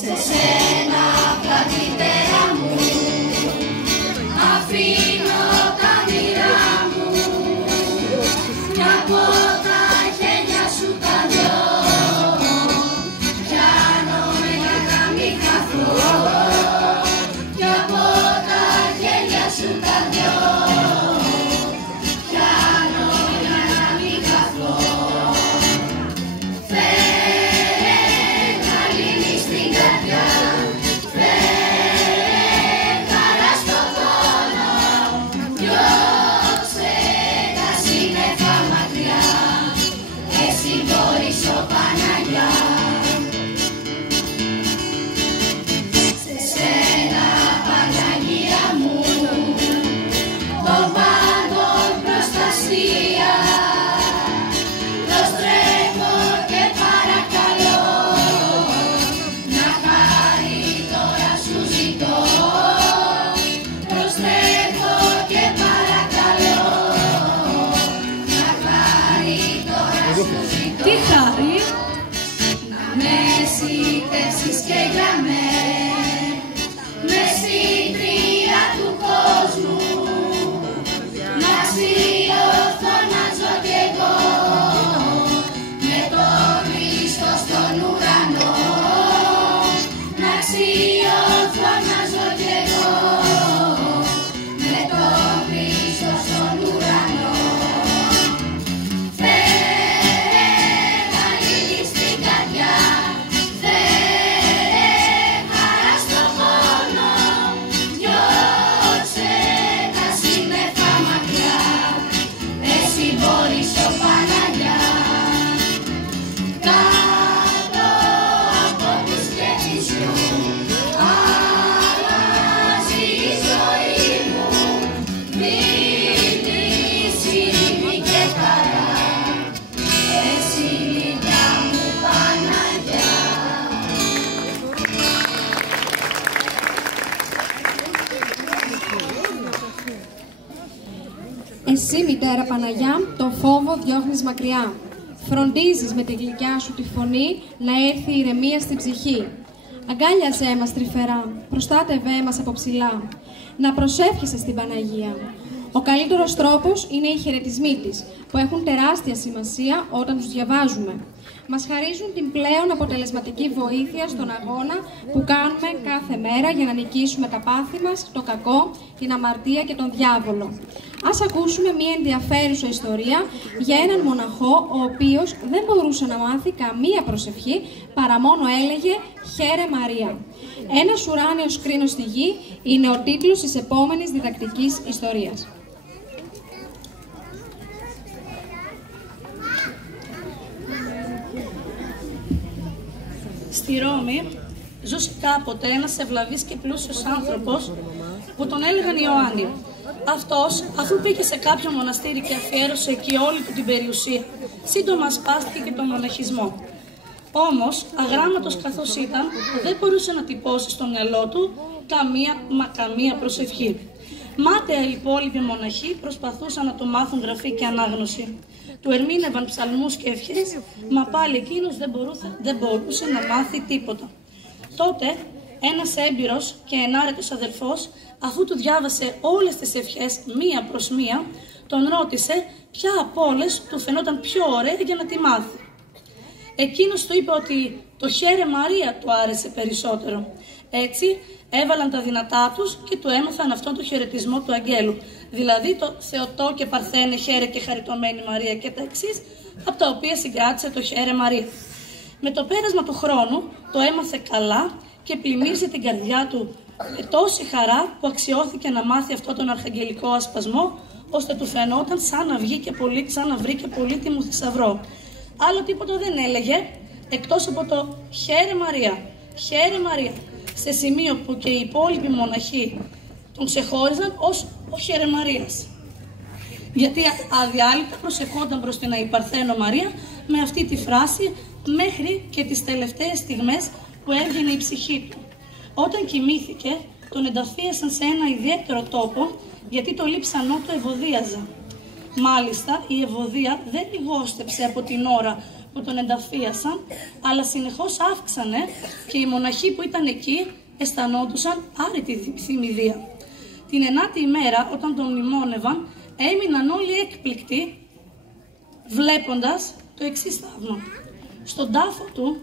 σε σένα πλατητέρα μου αφήνω τα μοίρα μου κι από τα χέρια σου τα δυο πιάνομαι για να μην χαθώ, κι από τα χέρια σου τα δυο πιάνομαι για να μην χαθώ. Φέρε να λύνεις την καρδιά, φέρε χαρά στο πόνο, διώξε τα σύννεφα μακριά, εσύ μπορείς ο Παναγιά. Σε σένα Παναγία μου των πάντων προστασία προστρέφω και παρακαλώ, να χάρη τώρα σου ζητώ, προστρέφω και παρακαλώ, να χάρη τώρα σου ζητώ. Τι χάρη? Να με συντεύσεις και για μες στην τρία του κόσμου, να αξιωθώ να ζω κι εγώ με τον Χριστό στον ουρανό, να αξιωθώ να ζω κι εγώ με τον Χριστό στον ουρανό. Φέρε να λύνεις την καρδιά, φέρε χαρά στο πόνο, διώξε τα σύννεφα μακριά, εσύ μπορείς ο Παναγιά. Κάτω από τη σκέψη σου αλλάζει η ζωή μου, δίνει ειρήνη και χαρά, εσύ μητιά μου Παναγιά. Εσύ, μητέρα Παναγιά, το φόβο διώχνεις μακριά. Φροντίζεις με τη γλυκιά σου τη φωνή να έρθει η ηρεμία στην ψυχή. Αγκάλιασέ μας τρυφερά, προστάτευέ μας από ψηλά. Να προσεύχεσαι στην Παναγία. Ο καλύτερος τρόπος είναι οι χαιρετισμοί της, που έχουν τεράστια σημασία όταν τους διαβάζουμε. Μας χαρίζουν την πλέον αποτελεσματική βοήθεια στον αγώνα που κάνουμε κάθε μέρα για να νικήσουμε τα πάθη μας, το κακό, την αμαρτία και τον διάβολο. Ας ακούσουμε μία ενδιαφέρουσα ιστορία για έναν μοναχό, ο οποίος δεν μπορούσε να μάθει καμία προσευχή, παρά μόνο έλεγε «Χαίρε Μαρία». «Ένας ουράνιος κρίνος στη γη» είναι ο τίτλος της επόμενης διδακτικής ιστορίας. Στη Ρώμη ζούσε κάποτε ένας ευλαβής και πλούσιος άνθρωπος που τον έλεγαν Ιωάννη. Αυτός, αφού πήγε σε κάποιο μοναστήρι και αφιέρωσε εκεί όλη του την περιουσία, σύντομα σπάστηκε και τον μοναχισμό. Όμως, αγράμματος καθώς ήταν, δεν μπορούσε να τυπώσει στο μυαλό του καμία προσευχή. Μάταια οι υπόλοιποι μοναχοί προσπαθούσαν να του μάθουν γραφή και ανάγνωση. Του ερμήνευαν ψαλμούς και ευχές, μα πάλι εκείνος δεν μπορούσε να μάθει τίποτα. Τότε, ένας έμπειρος και ενάρετος αδελφός, αφού του διάβασε όλες τις ευχές μία προς μία, τον ρώτησε ποια από όλες του φαινόταν πιο ωραία για να τη μάθει. Εκείνος του είπε ότι το «Χαίρε Μαρία» του άρεσε περισσότερο. Έτσι, έβαλαν τα δυνατά τους και του έμαθαν αυτόν τον χαιρετισμό του αγγέλου. Δηλαδή το Θεοτό και Παρθένε, χαίρε και χαριτωμένη Μαρία και τα εξής, από τα οποία συγκράτησε το χαίρε Μαρία. Με το πέρασμα του χρόνου το έμαθε καλά και πλημμύριζε την καρδιά του με τόση χαρά που αξιώθηκε να μάθει αυτόν τον αρχαγγελικό ασπασμό, ώστε του φαινόταν σαν να βρήκε πολύτιμο θησαυρό. Άλλο τίποτα δεν έλεγε, εκτός από το «Χαίρε Μαρία, χαίρε Μαρία», σε σημείο που και οι υπόλοιποι μοναχοί τον ξεχώριζαν ως ο Χαίρε Μαρίας. Γιατί αδιάλειπτα προσευχόταν προς την Αϊπαρθένο Μαρία με αυτή τη φράση μέχρι και τις τελευταίες στιγμές που έβγαινε η ψυχή του. Όταν κοιμήθηκε, τον ενταφίασαν σε ένα ιδιαίτερο τόπο, γιατί το λείψανό του ευωδίαζα. Μάλιστα, η ευωδία δεν λιγόστεψε από την ώρα που τον ενταφίασαν, αλλά συνεχώς αύξανε και οι μοναχοί που ήταν εκεί αισθανόντουσαν άρρητη θυμηδία. Την 9η ημέρα, όταν τον μνημόνευαν, έμειναν όλοι έκπληκτοι, βλέποντας το εξής θαύμα. Στον τάφο του,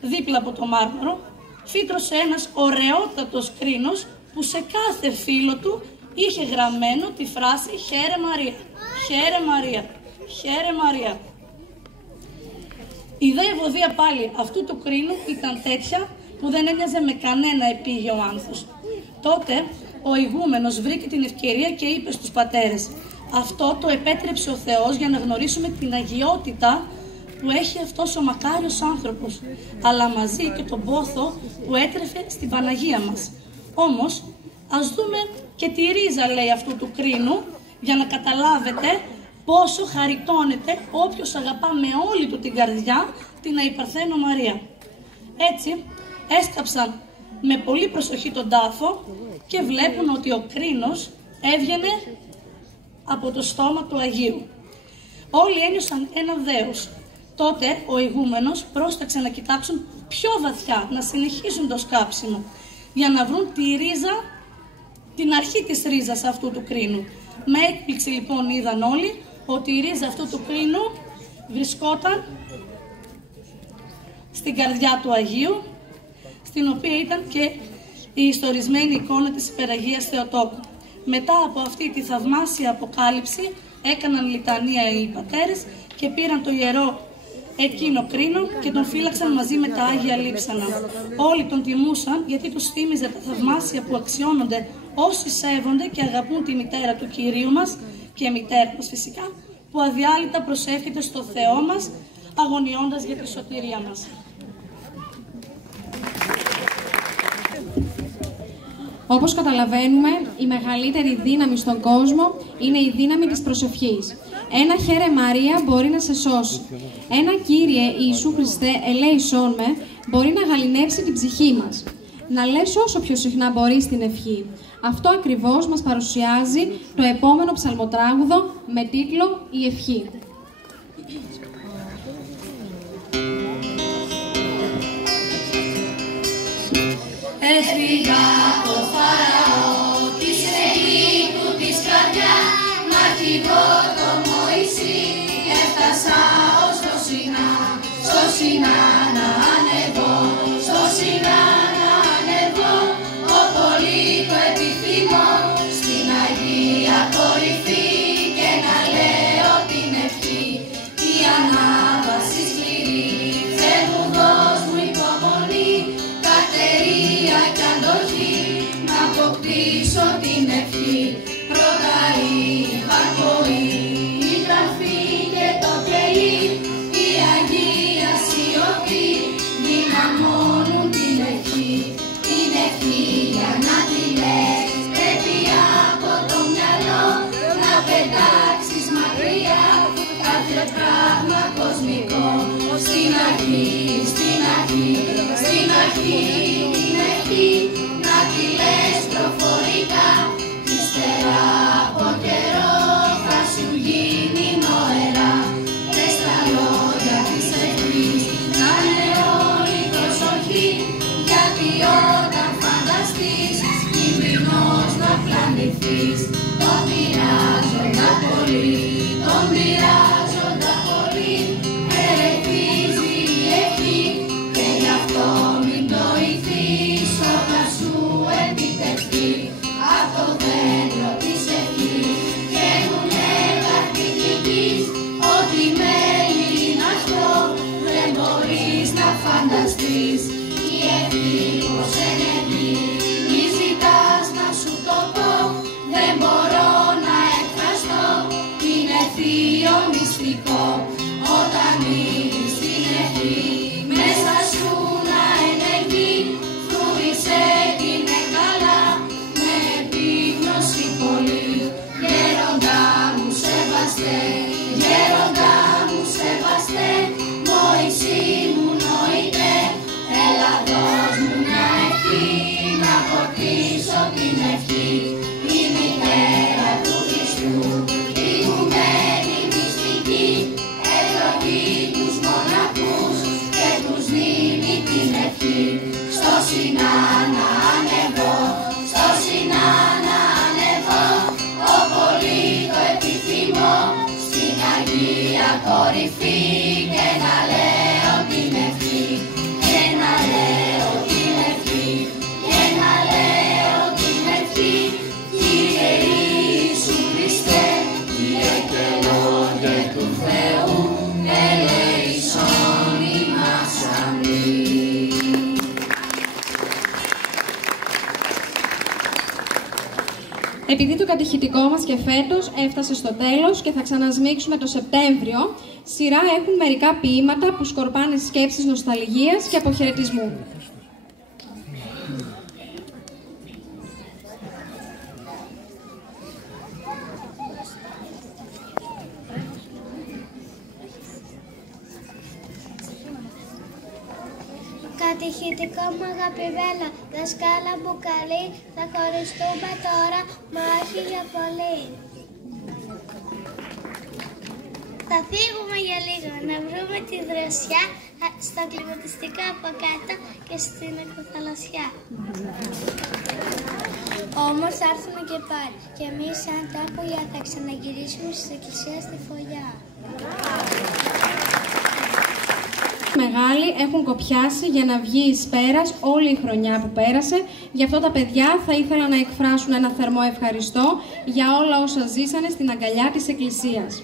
δίπλα από το μάρμαρο, φύτρωσε ένας ωραιότατος κρίνος που σε κάθε φύλλο του είχε γραμμένο τη φράση «Χαίρε Μαρία, χαίρε Μαρία, χαίρε Μαρία». Η δε ευωδία πάλι αυτού του κρίνου ήταν τέτοια που δεν έμοιαζε με κανένα επίγειο άνθος. Τότε ο ηγούμενος βρήκε την ευκαιρία και είπε στους πατέρες: «Αυτό το επέτρεψε ο Θεός για να γνωρίσουμε την αγιότητα που έχει αυτός ο μακάριος άνθρωπος, αλλά μαζί και τον πόθο που έτρεφε στην Παναγία μας. Όμως, ας δούμε και τη ρίζα, λέει, αυτού του κρίνου, για να καταλάβετε πόσο χαριτώνεται όποιος αγαπά με όλη του την καρδιά την Αϊπαρθένο Μαρία». Έτσι, έσκαψαν με πολύ προσοχή τον τάφο και βλέπουν ότι ο κρίνος έβγαινε από το στόμα του Αγίου. Όλοι ένιωσαν ένα δέος. Τότε ο ηγούμενος πρόσταξε να κοιτάξουν πιο βαθιά, να συνεχίσουν το σκάψιμο, για να βρουν τη ρίζα, την αρχή της ρίζας αυτού του κρίνου. Με έκπληξη λοιπόν είδαν όλοι ότι η ρίζα αυτού του κρίνου βρισκόταν στην καρδιά του Αγίου, στην οποία ήταν και η ιστορισμένη εικόνα της Υπεραγίας Θεοτόκου. Μετά από αυτή τη θαυμάσια αποκάλυψη έκαναν λιτανία οι πατέρες και πήραν το ιερό εκείνο κρίνο και τον φύλαξαν μαζί με τα Άγια Λείψανα. Όλοι τον τιμούσαν γιατί τους θύμιζε τα θαυμάσια που αξιώνονται όσοι σέβονται και αγαπούν τη μητέρα του Κυρίου μας και μητέρα μας φυσικά, που αδιάλειπτα προσεύχεται στο Θεό μας αγωνιώντας για τη σωτηρία μας. Όπως καταλαβαίνουμε, η μεγαλύτερη δύναμη στον κόσμο είναι η δύναμη της προσευχής. Ένα χαίρε Μαρία μπορεί να σε σώσει. Ένα Κύριε Ιησού Χριστέ, ελέησόν με, μπορεί να γαληνεύσει την ψυχή μας. Να λες όσο πιο συχνά μπορείς την ευχή. Αυτό ακριβώς μας παρουσιάζει το επόμενο ψαλμοτράγουδο με τίτλο «Η Ευχή». Έφυγα το Φαραώ της Αιγύπτου της καρδιά, μ' αρχηγό το Μωυσή, έφτασα ως το Σινά, στο Σινά να ανεβώ, στο Σινά να ανεβώ, ο πολύ το επιθυμώ, στην Αγία κορυφή και να λέω την ευχή, η ανάβαση σκληρή, φεύγοντας μου υπομονή, κατερία κι αντοχή, να αποκτήσω την ευχή. Πρώτα η υπακοή, η γραφή και το κελί, η Αγία σιωπή, δυναμώνουν την ευχή. Την ευχή για να τη λες, πρέπει από το μυαλό να πετάξεις μακριά κάθε πράγμα κοσμικό. Στην αρχή, στην αρχή, στην αρχή την ευχή να τη λες προφορικά, ύστερα από καιρό θα σου γίνει νοερά. Πες τα λόγια της ευχής να είναι όλη προσοχή, γιατί όταν φανταστείς κινδυνός να πλανηθείς. Τον πειράζοντα πολύ, τον πειράζοντα πολύ, ερεθίζει η ευχή και γι' αυτό μην το ηθείς όταν κάνεις την ευχή, μέσα σου να ενεργεί, φρούρισε την καλά, με επίγνωση πολύ. Γέροντα μου σεβαστέ, γέροντα μου σεβαστέ, Μωυσή μου νοητέ, έλα δώσ' μου μια ευχή, να αποκτήσω την ευχή, η μητέρα του Χριστού, ηγουμένη μυστική, ευλογεί τους μοναχούς και τους δίνει την ευχή. Στο Σινά να ανεβώ, στο Σινά να ανεβώ, ο πολύ το επιθυμώ, στην Αγία κορυφή, και να λέω την ευχή, και να λέω την ευχή, και να λέω την ευχή. Κύριε Ιησού Χριστέ, Κύριε και Λόγε του Θεού, ελέησον ημάς. Αμήν. Επειδή το κατηχητικό μας και φέτος έφτασε στο τέλος και θα ξανασμίξουμε το Σεπτέμβριο, σειρά έχουν μερικά ποίηματα που σκορπάνε σκέψεις νοσταλγίας και αποχαιρετισμού. Κατηχητικό μου αγαπημένα, δασκάλα μου καλή, θα χωριστούμε τώρα, μα όχι για πολύ. Θα φύγουμε για λίγο, να βρούμε τη δροσιά στα κλιματιστικά από κάτω και στην ακροθαλασσιά. Όμως θα έρθουμε και πάλι, και εμείς σαν τα απολιά θα ξαναγυρίσουμε στις εκκλησίες στη φωλιά. Μεγάλοι έχουν κοπιάσει για να βγει εις πέρας όλη η χρονιά που πέρασε. Γι' αυτό τα παιδιά θα ήθελα να εκφράσουν ένα θερμό ευχαριστώ για όλα όσα ζήσανε στην αγκαλιά της Εκκλησίας.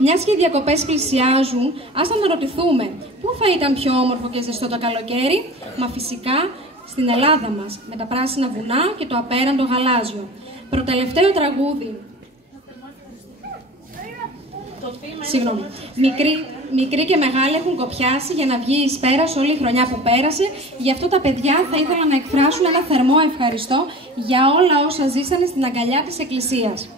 Μιας και οι διακοπές πλησιάζουν, ας αναρωτηθούμε πού θα ήταν πιο όμορφο και ζεστό το καλοκαίρι. Μα φυσικά στην Ελλάδα μας, με τα πράσινα βουνά και το απέραντο γαλάζιο. Προτελευταίο τραγούδι. Συγγνώμη. Μικροί και μεγάλοι έχουν κοπιάσει για να βγει εις πέρας όλη η χρονιά που πέρασε. Γι' αυτό τα παιδιά θα ήθελα να εκφράσουν ένα θερμό ευχαριστώ για όλα όσα ζήσανε στην αγκαλιά της Εκκλησίας.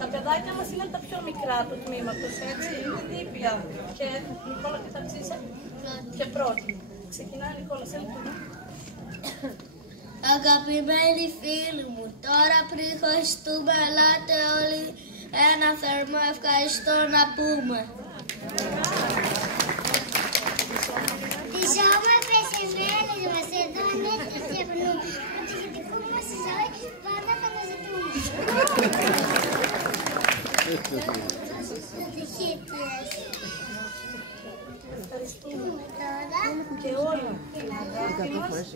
Τα παιδάκια μας είναι τα πιο μικρά του τμήματος, έτσι, είναι δίπλα. Και Νικόλα και θα ψήσα και πρώτη. Ξεκινάει η Νικόλα, σε λεπτό. Αγαπημένοι φίλοι μου, τώρα πριν χωριστούμε, ελάτε όλοι ένα θερμό ευχαριστώ να πούμε. Τις όμορφες ημέρες μας εδώ ανέφερες και ευνούμε. Το τυχητικό μας στη ζωή πάντα θα μας ζητούμε. Τυχίτιες. Ευχαριστούμε τώρα και όλα.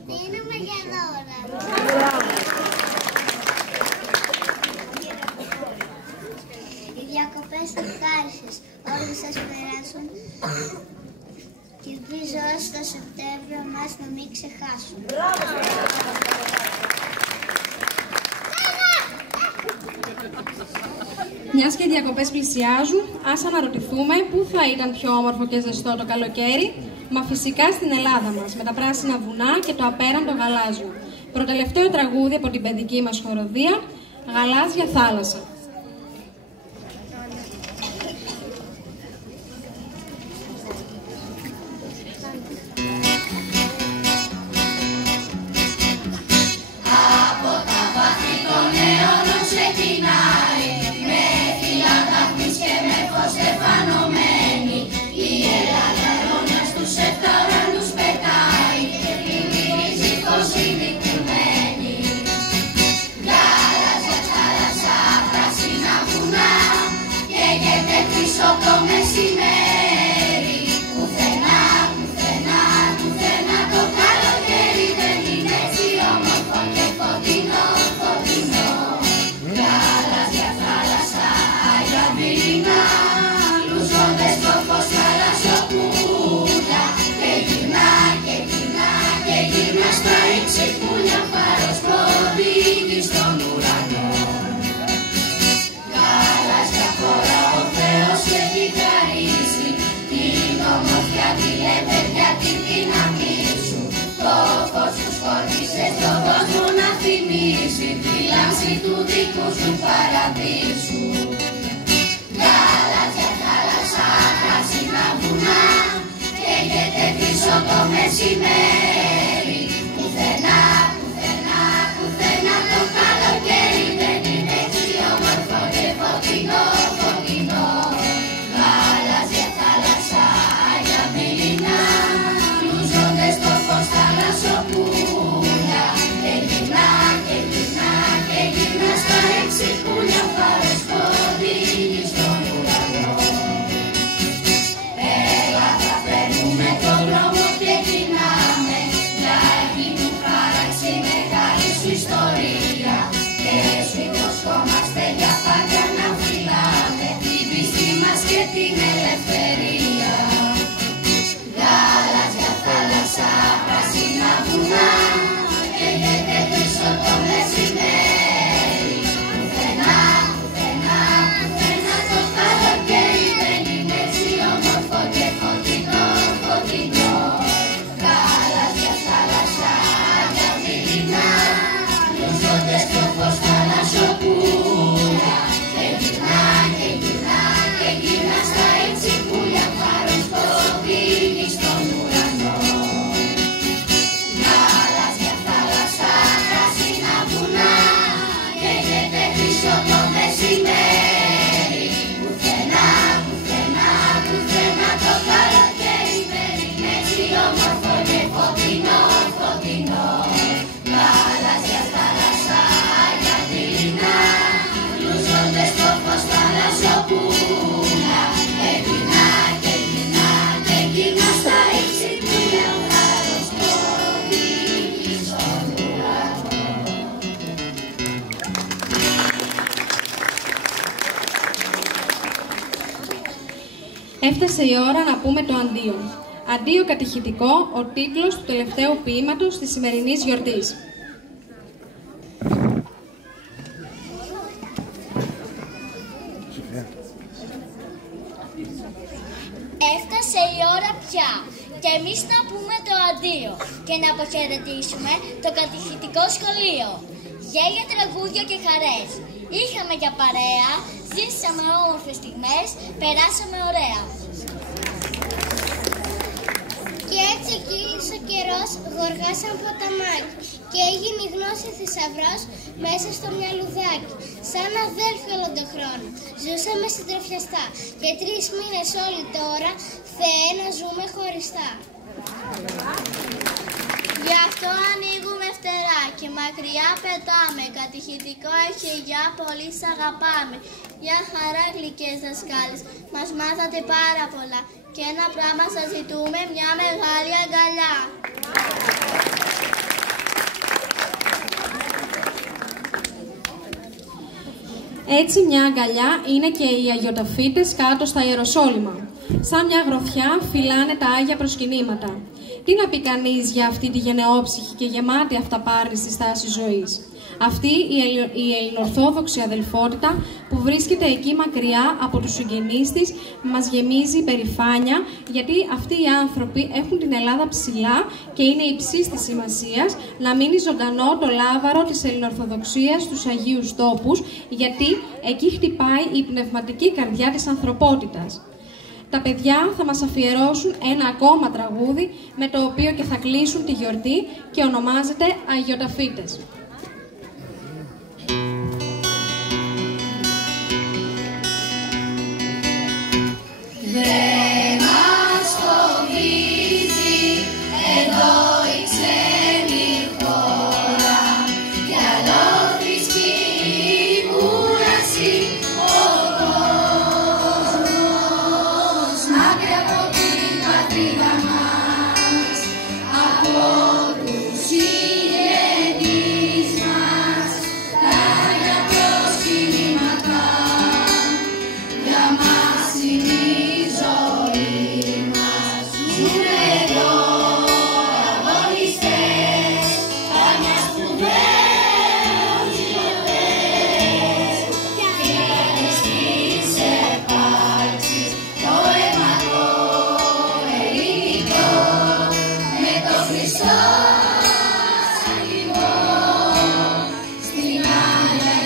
Δίνουμε για δώρα. Οι διακοπές ευχάριστες όλοι σας περάσουν και ελπίζω όσοι το Σεπτέμβριο μας να μην ξεχάσουν. Μιας και οι διακοπές πλησιάζουν, ας αναρωτηθούμε πού θα ήταν πιο όμορφο και ζεστό το καλοκαίρι. Μα φυσικά στην Ελλάδα μας, με τα πράσινα βουνά και το απέραντο γαλάζιο. Προτελευταίο τραγούδι από την παιδική μας χοροδία, Γαλάζια θάλασσα. Από τα βάθη των αιώνων ξεκινάει, με φιλανταχνής και με φως στεφανωμένη, η Ελλάδα αιώνια στους 7 ουρανούς πετάει και πλημμυρίζει φως ειδικουμένη. Γαλάζια θάλασσα, του δικού σου παραδείσου. Γαλάζια θάλασσα, πράσινα βουνά, καίγεται πίσω το μεσημέρι. Πουθενά, πουθενά, πουθενά το καλοκαίρι δεν είναι έτσι όμορφο και φωτεινό, φωτεινό. Γαλάζια θάλασσα, Άγια Μήλινα, λούζονται στο φως θαλασσοπούλια. Και γυρνά, και γυρνά, και γυρνά στα έξι πουλιά, φάρος ποδήλι στον ουρανό. Έλα θα παίρνουμε τον δρόμο και γυρνάμε, για εκείνου χάραξη μεγάλη σου ιστορία. Και σου υποσχόμαστε για πάντα να φυλάμε την πίστη μας και την ελευθερία. Γαλάζια θάλασσα, πράσινα βουνά, καίγεται πίσω το μεσημέρι. Πουθενά, πουθενά, πουθενά το καλοκαίρι δεν είναι έτσι όμορφο και φωτεινό, φωτεινό. Γαλάζια θάλασσα, Άγια Μήλινα, λούζονται στο φως θαλασσοπούλια. Και γυρνά, και γυρνά, και γυρνά στα έξι πουλιά, φάρος ποδήλι στον ουρανό. Γαλάζια θάλασσα, πράσινα βουνά, καίγεται πίσω το μεσημέρι. Πουθενά, πουθενά, πουθενά το καλοκαίρι δεν είναι έτσι όμορφο και φωτεινό, φωτεινό. Γαλάζια θάλασσα, Άγια Μήλινα, λούζονται στο φως θαλασσοπούλια. Και γυρνά, και γυρνά, και γυρνά στα έξι πουλιά, φάρος ποδήλι στον ουρανό. Έφτασε η ώρα να πούμε το αντίο. Αντίο κατηχητικό, ο τίτλος του τελευταίου ποίηματος της σημερινής γιορτής. Έφτασε η ώρα πια και εμείς να πούμε το αντίο και να αποχαιρετήσουμε το κατηχητικό σχολείο. Γέλια, τραγούδια και χαρές. Είχαμε για παρέα, ζήσαμε όμορφες στιγμές, περάσαμε ωραία. Και έτσι κύλησε ο καιρός, γοργά σαν ποταμάκι και έγινε η γνώση θησαυρός μέσα στο μυαλουδάκι. Σαν αδέλφοι όλο τον χρόνο, ζούσαμε συντροφιαστά και 3 μήνες όλοι τώρα, Θεέ, να ζούμε χωριστά. Γι' αυτό ανοίγουμε φτερά και μακριά πετάμε, κατηχητικό αρχηγιά πολύ σ' αγαπάμε. Για χαρά γλυκές δασκάλες, μας μάθατε πάρα πολλά και ένα πράγμα σας ζητούμε, μια μεγάλη αγκαλιά. Έτσι μια αγκαλιά είναι και οι Αγιοταφίτες κάτω στα Ιεροσόλυμα. Σαν μια γροθιά φυλάνε τα Άγια προσκυνήματα. Τι να πει κανείς για αυτή τη γενναιόψυχη και γεμάτη αυταπάρνηση στάση ζωής. Αυτή η ελληνοορθόδοξη αδελφότητα που βρίσκεται εκεί μακριά από τους συγγενείς της μας γεμίζει περηφάνεια, γιατί αυτοί οι άνθρωποι έχουν την Ελλάδα ψηλά και είναι υψής της σημασίας να μείνει ζωντανό το λάβαρο της ελληνοορθοδοξίας στους Αγίους Τόπους, γιατί εκεί χτυπάει η πνευματική καρδιά της ανθρωπότητας. Τα παιδιά θα μας αφιερώσουν ένα ακόμα τραγούδι με το οποίο και θα κλείσουν τη γιορτή και ονομάζεται Αγιοταφίτες. Δεν μας φοβίζει εδώ η ξένη χώρα, κι αλλοθρησκή κούραση ο κόσμος. Μακριά από την πατρίδα μας, από τους συγγενείς μας, τα Άγια προσκυνήματα για μας είναι η ζωή μας. Ζούμε εδώ αγωνιστές, καμιά σπουδαίους γιορτές, και στις επάρξεις το αίμα το ελληνικό με το Χριστό σαν λιμό. Στην Άγια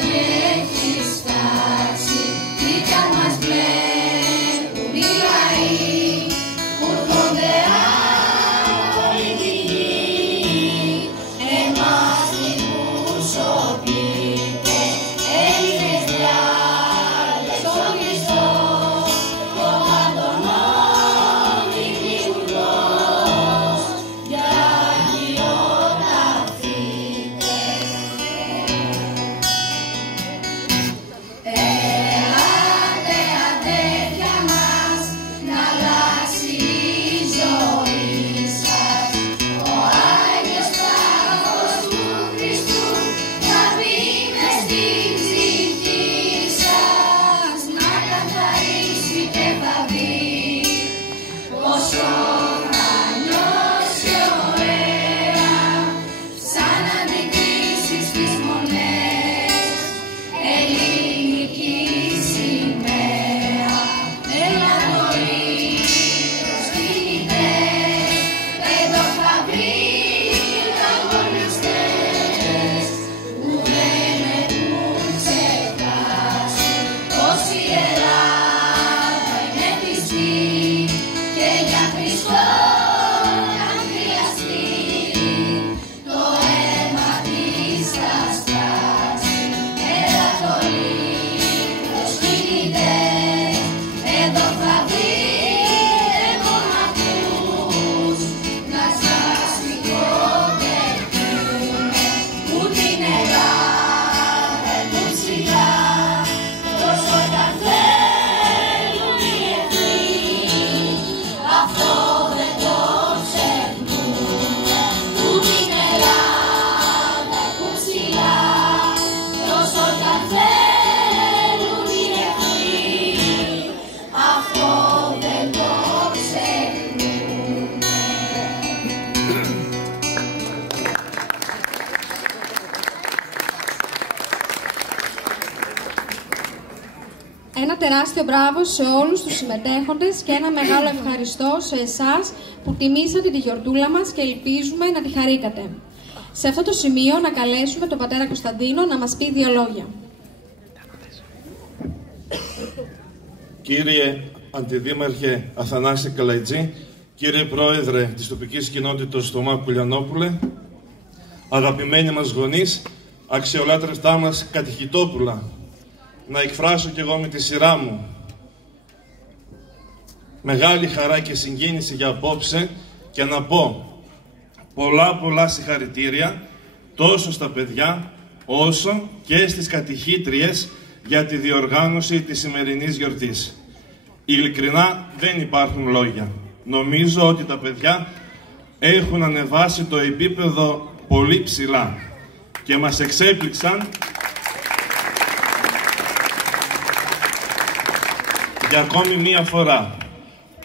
τεράστιο μπράβο σε όλους τους συμμετέχοντες και ένα μεγάλο ευχαριστώ σε εσάς που τιμήσατε τη γιορτούλα μας και ελπίζουμε να τη χαρήκατε. Σε αυτό το σημείο να καλέσουμε τον πατέρα Κωνσταντίνο να μας πει 2 λόγια. Κύριε Αντιδήμαρχε Αθανάση Καλαϊτζή, κύριε Πρόεδρε της τοπικής κοινότητας Θωμά Κουλιανόπουλε, αγαπημένοι μας γονείς, αξιολάτρευτά μας κατηχητόπουλα, να εκφράσω κι εγώ με τη σειρά μου μεγάλη χαρά και συγκίνηση για απόψε και να πω πολλά συγχαρητήρια τόσο στα παιδιά όσο και στις κατηχήτριες για τη διοργάνωση της σημερινής γιορτής. Ειλικρινά δεν υπάρχουν λόγια. Νομίζω ότι τα παιδιά έχουν ανεβάσει το επίπεδο πολύ ψηλά και μας εξέπληξαν για ακόμη μία φορά.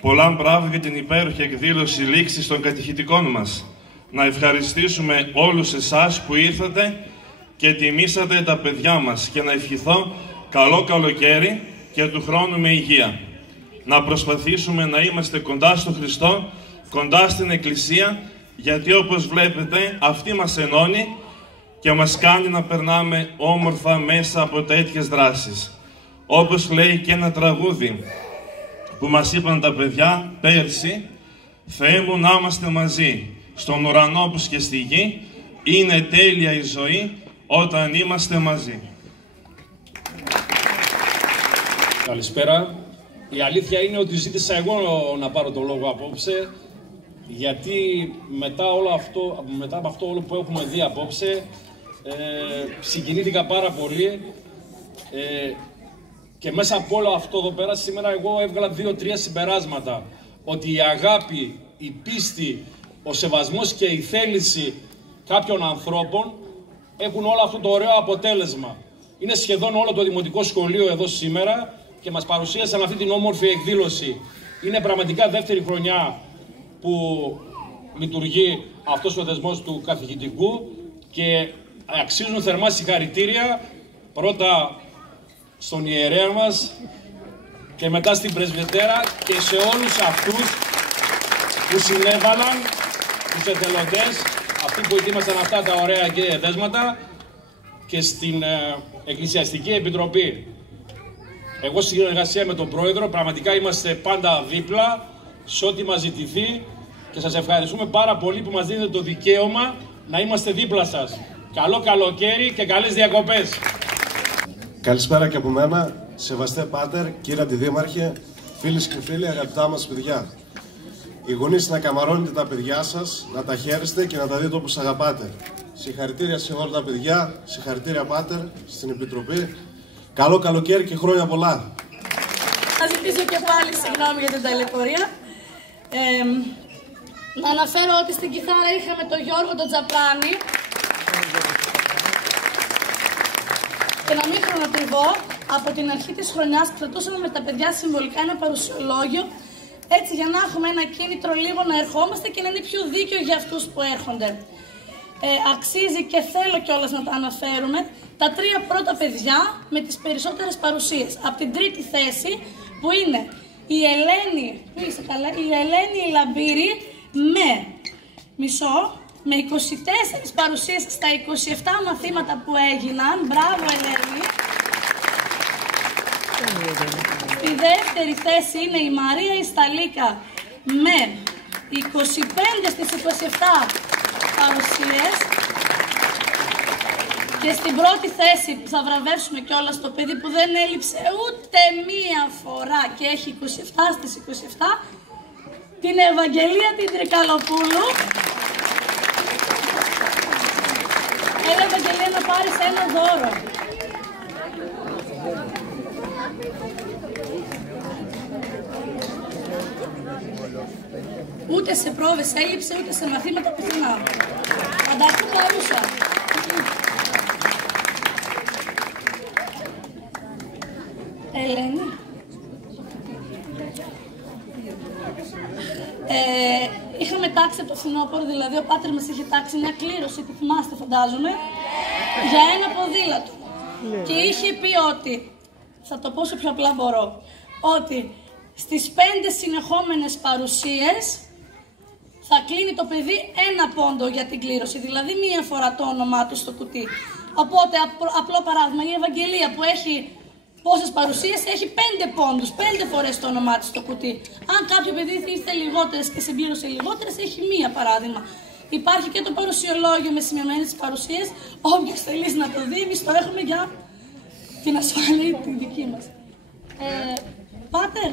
Πολλά μπράβο για την υπέροχη εκδήλωση λήξης των κατηχητικών μας. Να ευχαριστήσουμε όλους εσάς που ήρθατε και τιμήσατε τα παιδιά μας και να ευχηθώ καλό καλοκαίρι και του χρόνου με υγεία. Να προσπαθήσουμε να είμαστε κοντά στο Χριστό, κοντά στην Εκκλησία, γιατί όπως βλέπετε αυτή μας ενώνει και μας κάνει να περνάμε όμορφα μέσα από τέτοιες δράσεις. Όπως λέει και ένα τραγούδι που μας είπαν τα παιδιά πέρσι, «Θεέ μου να είμαστε μαζί, στον ουρανό όπως και στη γη, είναι τέλεια η ζωή όταν είμαστε μαζί». Καλησπέρα. Η αλήθεια είναι ότι ζήτησα εγώ να πάρω το λόγο απόψε, γιατί μετά από αυτό όλο που έχουμε δει απόψε, συγκινήθηκα πάρα πολύ και μέσα από όλο αυτό εδώ πέρα σήμερα εγώ έβγαλα 2-3 συμπεράσματα. Ότι η αγάπη, η πίστη, ο σεβασμός και η θέληση κάποιων ανθρώπων έχουν όλο αυτό το ωραίο αποτέλεσμα. Είναι σχεδόν όλο το δημοτικό σχολείο εδώ σήμερα και μας παρουσίασαν αυτή την όμορφη εκδήλωση. Είναι πραγματικά δεύτερη χρονιά που λειτουργεί αυτός ο δεσμός του καθηγητικού και αξίζουν θερμά συγχαρητήρια πρώτα στον ιερέα μας και μετά στην πρεσβυτέρα και σε όλους αυτούς που συνέβαλαν, τους εθελοντές, αυτοί που ετοίμασαν αυτά τα ωραία και δέσματα και στην Εκκλησιαστική Επιτροπή. Εγώ στη συνεργασία με τον Πρόεδρο πραγματικά είμαστε πάντα δίπλα σε ό,τι μας ζητηθεί και σας ευχαριστούμε πάρα πολύ που μας δίνετε το δικαίωμα να είμαστε δίπλα σας. Καλό καλοκαίρι και καλές διακοπές. Καλησπέρα και από μένα, σεβαστέ Πάτερ, κύριε Αντιδήμαρχε, φίλες και φίλοι, αγαπητά μας παιδιά. Οι γονείς να καμαρώνετε τα παιδιά σας, να τα χαίρεστε και να τα δείτε όπως αγαπάτε. Συγχαρητήρια σε όλα τα παιδιά, συγχαρητήρια Πάτερ, στην Επιτροπή. Καλό καλοκαίρι και χρόνια πολλά. Θα ζητήσω και πάλι συγγνώμη για την ταλαιπωρία. Να αναφέρω ότι στην κιθάρα είχαμε τον Γιώργο τον Τζαπράνη. Και να μην χρονοτριβώ, από την αρχή της χρονιάς κρατούσαμε με τα παιδιά συμβολικά ένα παρουσιολόγιο, έτσι για να έχουμε ένα κίνητρο λίγο να ερχόμαστε και να είναι πιο δίκαιο για αυτούς που έρχονται. Αξίζει και θέλω κιόλας να τα αναφέρουμε τα 3 πρώτα παιδιά με τις περισσότερες παρουσίες. Από την 3η θέση που είναι η Ελένη, η Ελένη Λαμπύρη με 24 παρουσίες στα 27 μαθήματα που έγιναν. Μπράβο Ελένη. Στη δεύτερη θέση είναι η Μαρία Ισταλίκα με 25 στις 27 παρουσίες. Και στην πρώτη θέση που θα βραβεύσουμε κιόλας το παιδί που δεν έλειψε ούτε μία φορά και έχει 27 στις 27, την Ευαγγελία την Τρικαλοπούλου. Έλα Ευαγγελία να πάρεις ένα δώρο. Ούτε σε πρόβες έλειψε, ούτε σε μαθήματα πουθενά. Φαντάζομαι παρούσα. Ελένη. Είχαμε τάξει από το φθινόπωρο, δηλαδή ο πάτερ μας είχε τάξει μια κλήρωση, που θυμάστε φαντάζομαι, για ένα ποδήλατο. Και είχε πει ότι θα το πω όσο πιο απλά μπορώ, ότι στις 5 συνεχόμενες παρουσίες θα κλείνει το παιδί 1 πόντο για την κλήρωση, δηλαδή 1 φορά το όνομά του στο κουτί. Οπότε, απλό παράδειγμα, η Ευαγγελία που έχει πόσες παρουσίες, έχει 5 πόντους, 5 φορές το όνομά της στο κουτί. Αν κάποιο παιδί ήρθε λιγότερες και συμπλήρωσε λιγότερες, έχει 1 παράδειγμα. Υπάρχει και το παρουσιολόγιο με σημειωμένες παρουσίες. Όποιος θέλει να το δει, εμείς το έχουμε για την ασφάλεια τη δική μας. Πάτερ.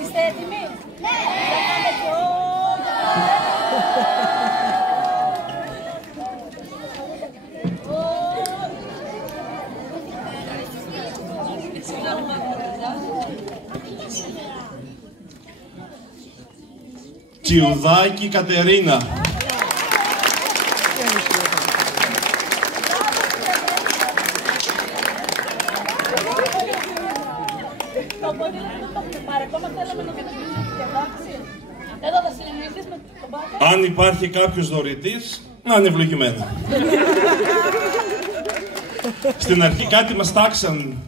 Είστε έτοιμοι? Ναι! Τσιουδάκη Κατερίνα. Αν υπάρχει κάποιος δωρητής, να είναι ευλογημένο. Στην αρχή κάτι μας τάξαν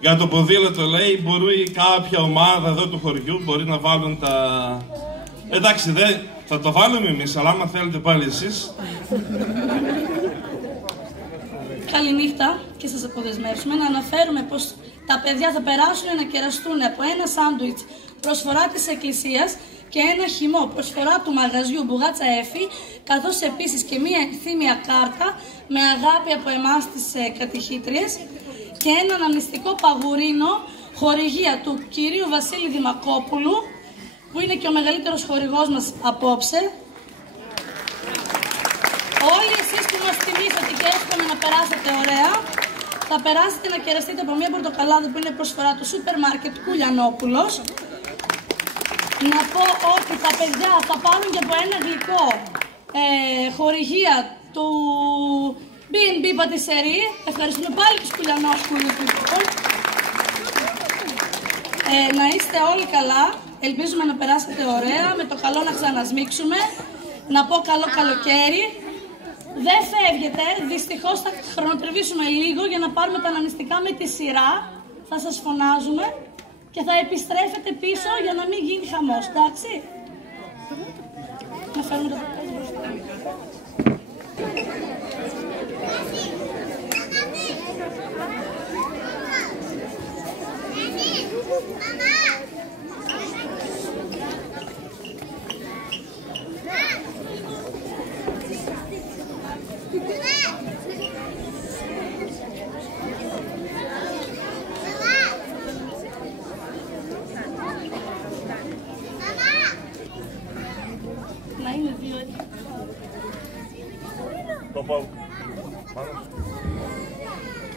για το ποδήλατο, λέει, μπορεί κάποια ομάδα εδώ του χωριού, μπορεί να βάλουν τα... Εντάξει, θα το βάλουμε εμείς, αλλά άμα θέλετε πάλι εσείς. Καληνύχτα και σας αποδεσμεύσουμε. Να αναφέρουμε πως τα παιδιά θα περάσουν να κεραστούν από ένα σάντουιτς προσφορά της Εκκλησίας και ένα χυμό προσφορά του μαγαζιού Μπουγάτσα Έφη, καθώς επίσης και μία ενθύμια κάρτα με αγάπη από εμάς τις κατηχήτριες και ένα αναμνηστικό παγουρίνο χορηγία του κυρίου Βασίλη Δημακόπουλου, που είναι και ο μεγαλύτερος χορηγός μας απόψε. Όλοι εσείς που μας τιμήσατε και εύχομαι να περάσετε ωραία, θα περάσετε να κεραστείτε από μια πορτοκαλάδα που είναι προσφορά του σούπερ μάρκετ Κουλιανόπουλος. Να πω ότι τα παιδιά θα πάρουν και από ένα γλυκό χορηγία του B&B Patisserie. Ευχαριστούμε πάλι τους Κουλιανόπουλους. Να είστε όλοι καλά. Ελπίζουμε να περάσετε ωραία, με το καλό να ξανασμίξουμε. Να πω καλό καλοκαίρι. Δεν φεύγετε, δυστυχώς θα χρονοτριβήσουμε λίγο για να πάρουμε τα αναμνηστικά με τη σειρά. Θα σας φωνάζουμε και θα επιστρέφετε πίσω για να μην γίνει χαμός, εντάξει. Να φέρουμε το τραπέζι μπροστά.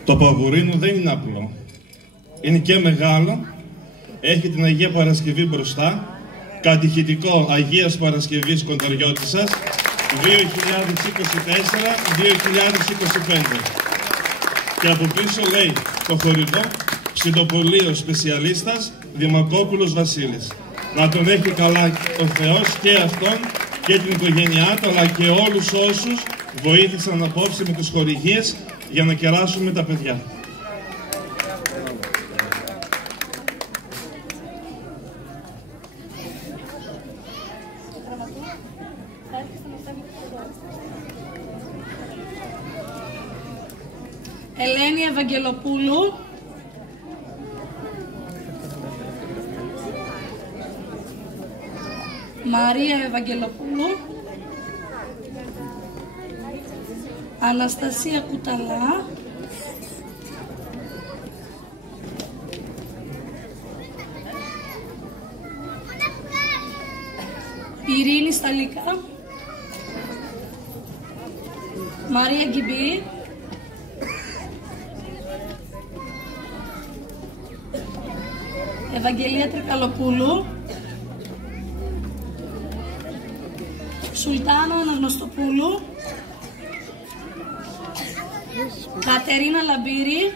Το παγουρίνο δεν είναι απλό. Είναι και μεγάλο. Έχει την Αγία Παρασκευή μπροστά. Κατηχητικό Αγίας Παρασκευής Κονταριώτισσας 2024-2025. Και από πίσω λέει το χορηγό Ψητοπολείο Σπεσιαλίστας Δημακόπουλος Βασίλης. Να τον έχει καλά ο Θεός και αυτόν και την οικογένειά του, αλλά και όλους όσους βοήθησαν απόψε με τις χορηγίες για να κεράσουμε τα παιδιά. Ελένη Ευαγγελοπούλου. Μαρία Ευαγγελοπούλου. Αναστασία Κουταλά. Ειρήνη Σταλίκα. Μαρία Γκυμπή. Ευαγγελία Τρικαλοπούλου. Σουλτάνα Αναγνωστοπούλου. Κατερίνα Λαμπύρη.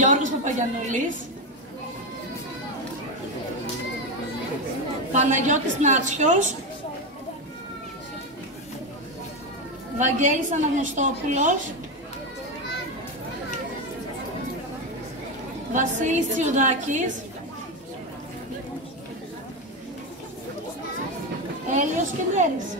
Γιώργος Παπαγιαννούλης, Παναγιώτης Νάτσιος, Βαγγέλης Αναγνωστόπουλος, Βασίλης Τσιουδάκης, Έλιος Κεντέρης.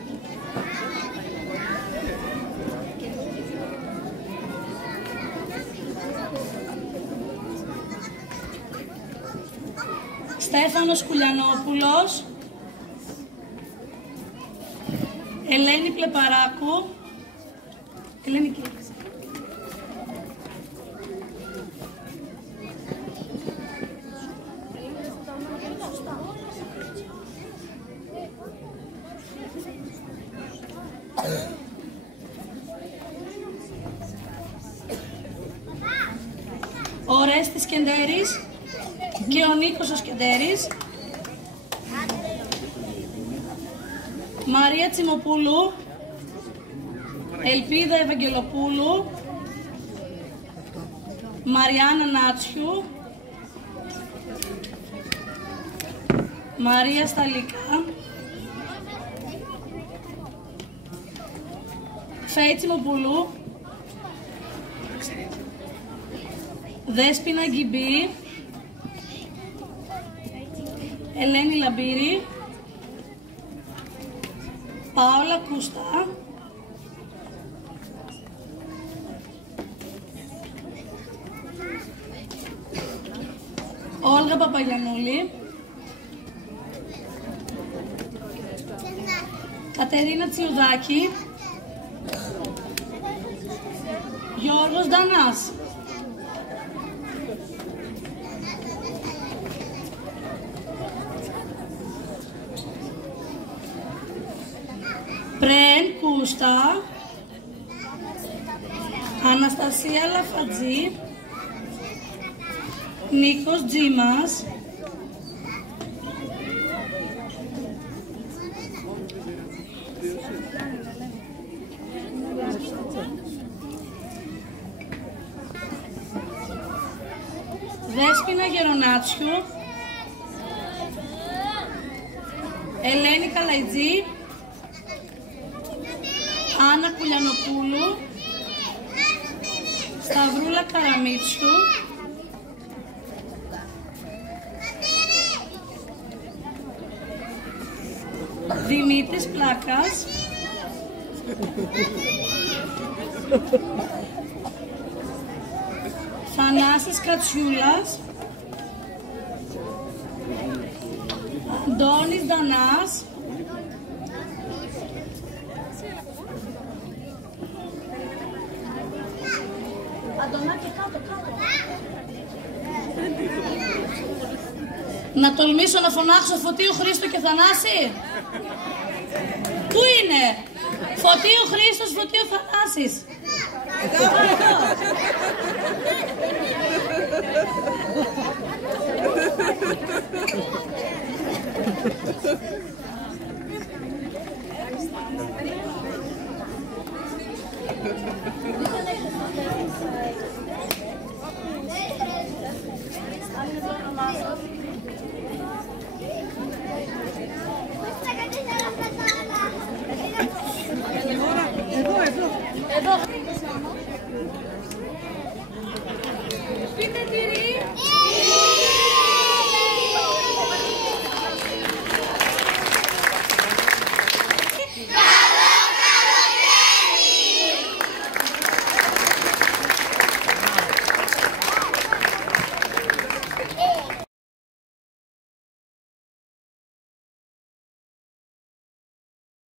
Στέφανος Κουλιανόπουλος, Ελένη Πλεπαράκου, Ελένη Κύρης. Ο Ορέστης Κεντέρης και ο Νίκος ο Σκεντέρης, Μαρία Τσιμοπούλου, Ελπίδα Ευαγγελοπούλου, Μαριάννα Νάτσιου, Μαρία Σταλικά, Φέη Τσιμοπούλου, Δέσποινα Γκυμπή, Ελένη Λαμπύρη, Πάολα Κούστα, Όλγα Παπαγιαννούλη, Κατερίνα Τσιουδάκη, Γιώργος Ντανάς. Πρέν Κούστα, Αναστασία Λαφατζή, Νίκος Τζίμας, Δέσποινα Γερονάτσιου, Ελένη Καλαϊτζή, Άννα Κουλιανοπούλου, Σταυρούλα Καραμίτσου, Δημήτρης Πλάκας, Θανάσης Κατσιούλας, Αντώνης Δανάς, Να τολμήσω να φωνάξω Φωτίου, Χρήστο και Θανάση. Πού είναι? Φωτίου Χρήστος, Φωτίου Θανάσης. Εδώ.